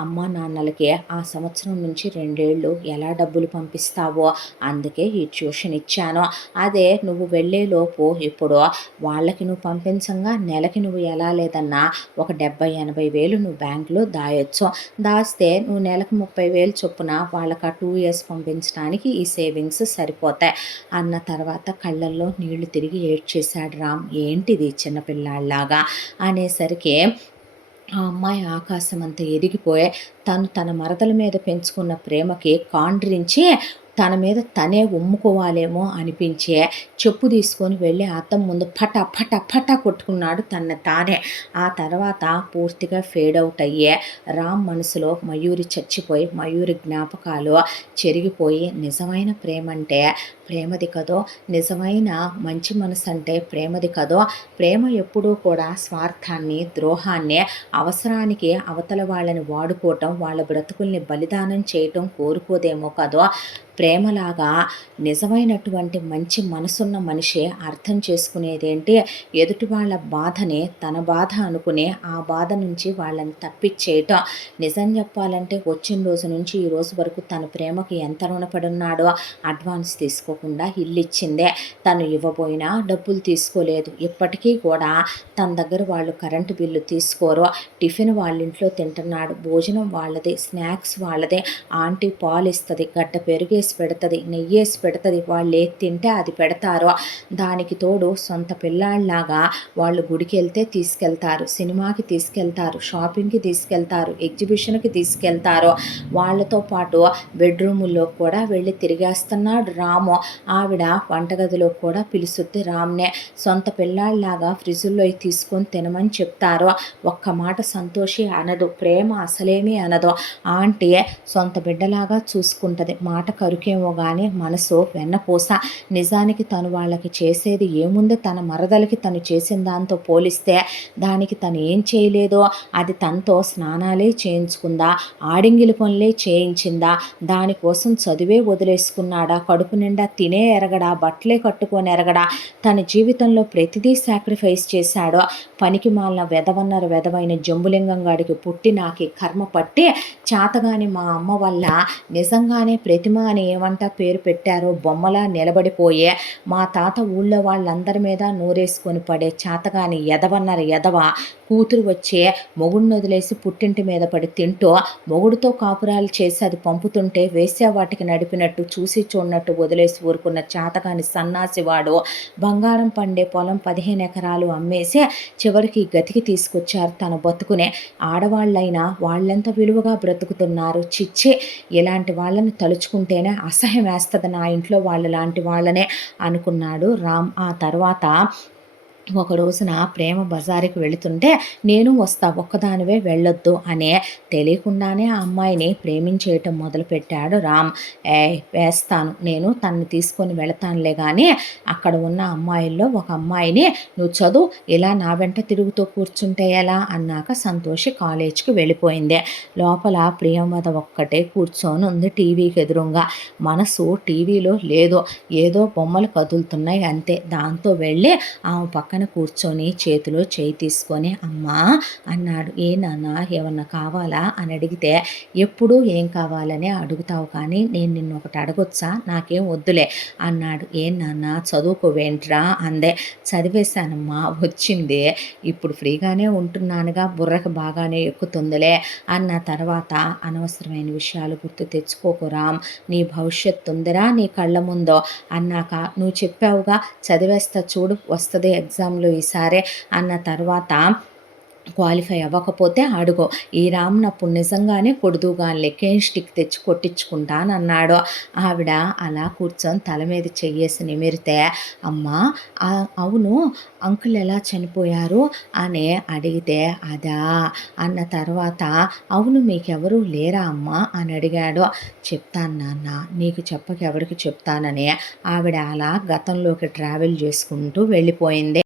అమ్మ నాన్నలకి ఆ సంవత్సరం నుంచి 2 ఏళ్ళు ఎలా డబ్బులు పంపిస్తావో అందుకే ఈ ట్యూషన్ ఇచ్చాను. అదే నువ్వు వెళ్ళేలోపు ఇప్పుడు వాళ్ళకి నువ్వు పంపించంగా నెలకి నువ్వు ఎలా లేదన్నా ఒక 70-80 వేలు నువ్వు బ్యాంకులో దాయొచ్చు. దాస్తే నువ్వు నెలకు 30,000 చొప్పున వాళ్ళకి 2 ఇయర్స్ పంపించడానికి ఈ సేవింగ్స్ సరిపోతాయి అన్న తర్వాత కళ్ళల్లో నీళ్లు తిరిగి ఏడ్చేశాడు రామ్. ఏంటిది చిన్నపిల్లాళ్ళ అనేసరికి ఆ అమ్మాయి ఆకాశం అంతా ఎదిగిపోయి తన మరదల మీద పెంచుకున్న ప్రేమకి కాండ్రించి తన మీద తనే ఉమ్ముకోవాలేమో అనిపించే చెప్పు తీసుకొని వెళ్ళి అద్దం ముందు పట పట పట కొట్టుకున్నాడు తానే. ఆ తర్వాత పూర్తిగా ఫేడ్ అవుట్ అయ్యే రామ్ మనసులో మయూరి చచ్చిపోయి మయూరి జ్ఞాపకాలు చెరిగిపోయి నిజమైన ప్రేమ అంటే ప్రేమది కదో, నిజమైన మంచి మనసు అంటే ప్రేమది కదో. ప్రేమ ఎప్పుడూ కూడా స్వార్థాన్ని, ద్రోహాన్ని, అవసరానికి అవతల వాళ్ళని వాడుకోవటం, వాళ్ళ బ్రతుకుల్ని బలిదానం చేయటం కోరుకోదేమో కదో. ప్రేమలాగా నిజమైనటువంటి మంచి మనసున్న మనిషి అర్థం చేసుకునేదేంటి, ఎదుటి వాళ్ళ బాధని తన బాధ అనుకునే ఆ బాధ నుంచి వాళ్ళని తప్పించేయటం. నిజం చెప్పాలంటే వచ్చిన రోజు నుంచి ఈ రోజు వరకు తన ప్రేమకి ఎంత రుణపడున్నాడో. అడ్వాన్స్ తీసుకోకుండా ఇల్లు ఇచ్చిందే, తను ఇవ్వబోయినా డబ్బులు తీసుకోలేదు. ఇప్పటికీ కూడా తన దగ్గర వాళ్ళు కరెంటు బిల్లు తీసుకోరు, టిఫిన్ వాళ్ళ ఇంట్లో తింటున్నాడు, భోజనం వాళ్ళదే, స్నాక్స్ వాళ్ళదే, ఆంటీ పాలు ఇస్తుంది, గడ్డ పెరుగే పెడుతుంది, నెయ్యేసి పెడుతుంది, వాళ్ళు ఏది తింటే అది పెడతారు. దానికి తోడు సొంత పిల్లాళ్ళలాగా వాళ్ళు గుడికి వెళ్తే తీసుకెళ్తారు, సినిమాకి తీసుకెళ్తారు, షాపింగ్కి తీసుకెళ్తారు, ఎగ్జిబిషన్కి తీసుకెళ్తారు. వాళ్ళతో పాటు బెడ్రూముల్లో కూడా వెళ్ళి తిరిగేస్తున్నాడు రాము. ఆవిడ వంటగదిలో కూడా పిలుస్తుంది రామ్నే. సొంత పిల్లాళ్ళలాగా ఫ్రిడ్జ్లో తీసుకొని తినమని చెప్తారు. ఒక్క మాట సంతోషి అనదు, ప్రేమ అసలేమీ అనదు. ఆంటీ సొంత బిడ్డలాగా చూసుకుంటుంది. మాట కరుకేమో కానీ మనసు వెన్నపూస. నిజానికి తను వాళ్ళకి చేసేది ఏముంది, తన మరదలకి తను చేసిన దాంతో పోలిస్తే దానికి తను ఏం చేయలేదో. అది తనతో స్నానాలే చేయించుకుందా, ఆడింగిలి పనులే చేయించిందా, దానికోసం చదివే వదిలేసుకున్నాడా, కడుపు నిండా తినే ఎరగడా, బట్టలే కట్టుకొని ఎరగడా, తన జీవితంలో ప్రతిదీ సాక్రిఫైస్ చేశాడో. పనికి మాలిన వెధవైన జంబులింగం గాడికి పుట్టి నాకు కర్మ పట్టి చేతగాని మా అమ్మ వల్ల నిజంగానే ప్రతిమ అని ఏమంటా పేరు పెట్టారో బొమ్మలా నిలబడిపోయే మా తాత ఊళ్ళో వాళ్ళందరి మీద నోరేసుకొని పడే చేతగాని ఎదవ కూతురు వచ్చే మొగుడిని వదిలేసి పుట్టింటి మీద పడి తింటూ మొగుడితో కాపురాలు చేసి అది పంపుతుంటే వేశ్యా వాటికి నడిపినట్టు చూసి చూడనట్టు వదిలేసి ఊరుకున్న చేతగాని సన్నాసివాడు బంగారం పండే పొలం 15 ఎకరాలు అమ్మేసి చివరికి గతికి తీసుకొచ్చారు తన బతుకునే. ఆడవాళ్ళైనా వాళ్ళెంత విలువగా బ్రతుకుతున్నారు. చిచ్చి, ఇలాంటి వాళ్ళని తలుచుకుంటేనే అసహ్యం వేస్తుంది నా ఇంట్లో వాళ్ళు లాంటి వాళ్ళనే అనుకున్నాడు రామ్. ఆ తర్వాత ఒక రోజున ప్రేమ బజారుకి వెళుతుంటే నేను వస్తా, ఒక్కదానివే వెళ్ళొద్దు అనే తెలియకుండానే ఆ అమ్మాయిని ప్రేమించేయటం మొదలుపెట్టాడు రామ్. వేస్తాను, నేను తనని తీసుకొని వెళతానులే, కానీ అక్కడ ఉన్న అమ్మాయిల్లో ఒక అమ్మాయిని నువ్వు చదువు, ఇలా నా వెంట తిరుగుతూ కూర్చుంటే ఎలా అన్నాక సంతోషి కాలేజ్కి వెళ్ళిపోయింది. లోపల ప్రియమద ఒక్కటే కూర్చొని ఉంది టీవీకి ఎదురుగా. మనసు టీవీలో లేదు, ఏదో బొమ్మలు కదులుతున్నాయి అంతే. దాంతో వెళ్ళి ఆమె పక్కన పక్కన కూర్చొని చేతిలో చేయి తీసుకొని అమ్మా అన్నాడు. ఏ నాన్న ఏమన్నా కావాలా అని అడిగితే, ఎప్పుడూ ఏం కావాలని అడుగుతావు కానీ నేను నిన్ను ఒకటి అడగొచ్చా, నాకేం వద్దులే అన్నాడు. ఏం నాన్న చదువుకోవేంట్రా అందే. చదివేశానమ్మా వచ్చింది, ఇప్పుడు ఫ్రీగానే ఉంటున్నానుగా, బుర్రకు బాగానే ఎక్కుతుందిలే అన్న తర్వాత, అనవసరమైన విషయాలు గుర్తు తెచ్చుకోకు రామ్, నీ భవిష్యత్తు ఉందిరా నీ కళ్ళ ముందో అన్నాక, నువ్వు చెప్పావుగా చదివేస్తా చూడు వస్తుంది ఎగ్జామ్లో ఈసారే అన్న తర్వాత, క్వాలిఫై అవ్వకపోతే అడుగు, ఈ రామ్‌ని అప్పుడు నిజంగానే కొడుదువుగానిలే, కేన్ స్టిక్ తెచ్చి కొట్టించుకుంటానన్నాడు. ఆవిడ అలా కూర్చొని తల మీద చెయ్యేసి నిమిరితే, అమ్మా అవును అంకుల్ ఎలా చనిపోయారు అని అడిగితే, అదా అన్న తర్వాత, అవును మీకెవరు లేరా అమ్మా అని అడిగాడు. చెప్తాను నాన్న, నీకు చెప్పక ఎవరికి చెప్తానని ఆవిడ అలా గతంలోకి ట్రావెల్ చేసుకుంటూ వెళ్ళిపోయింది.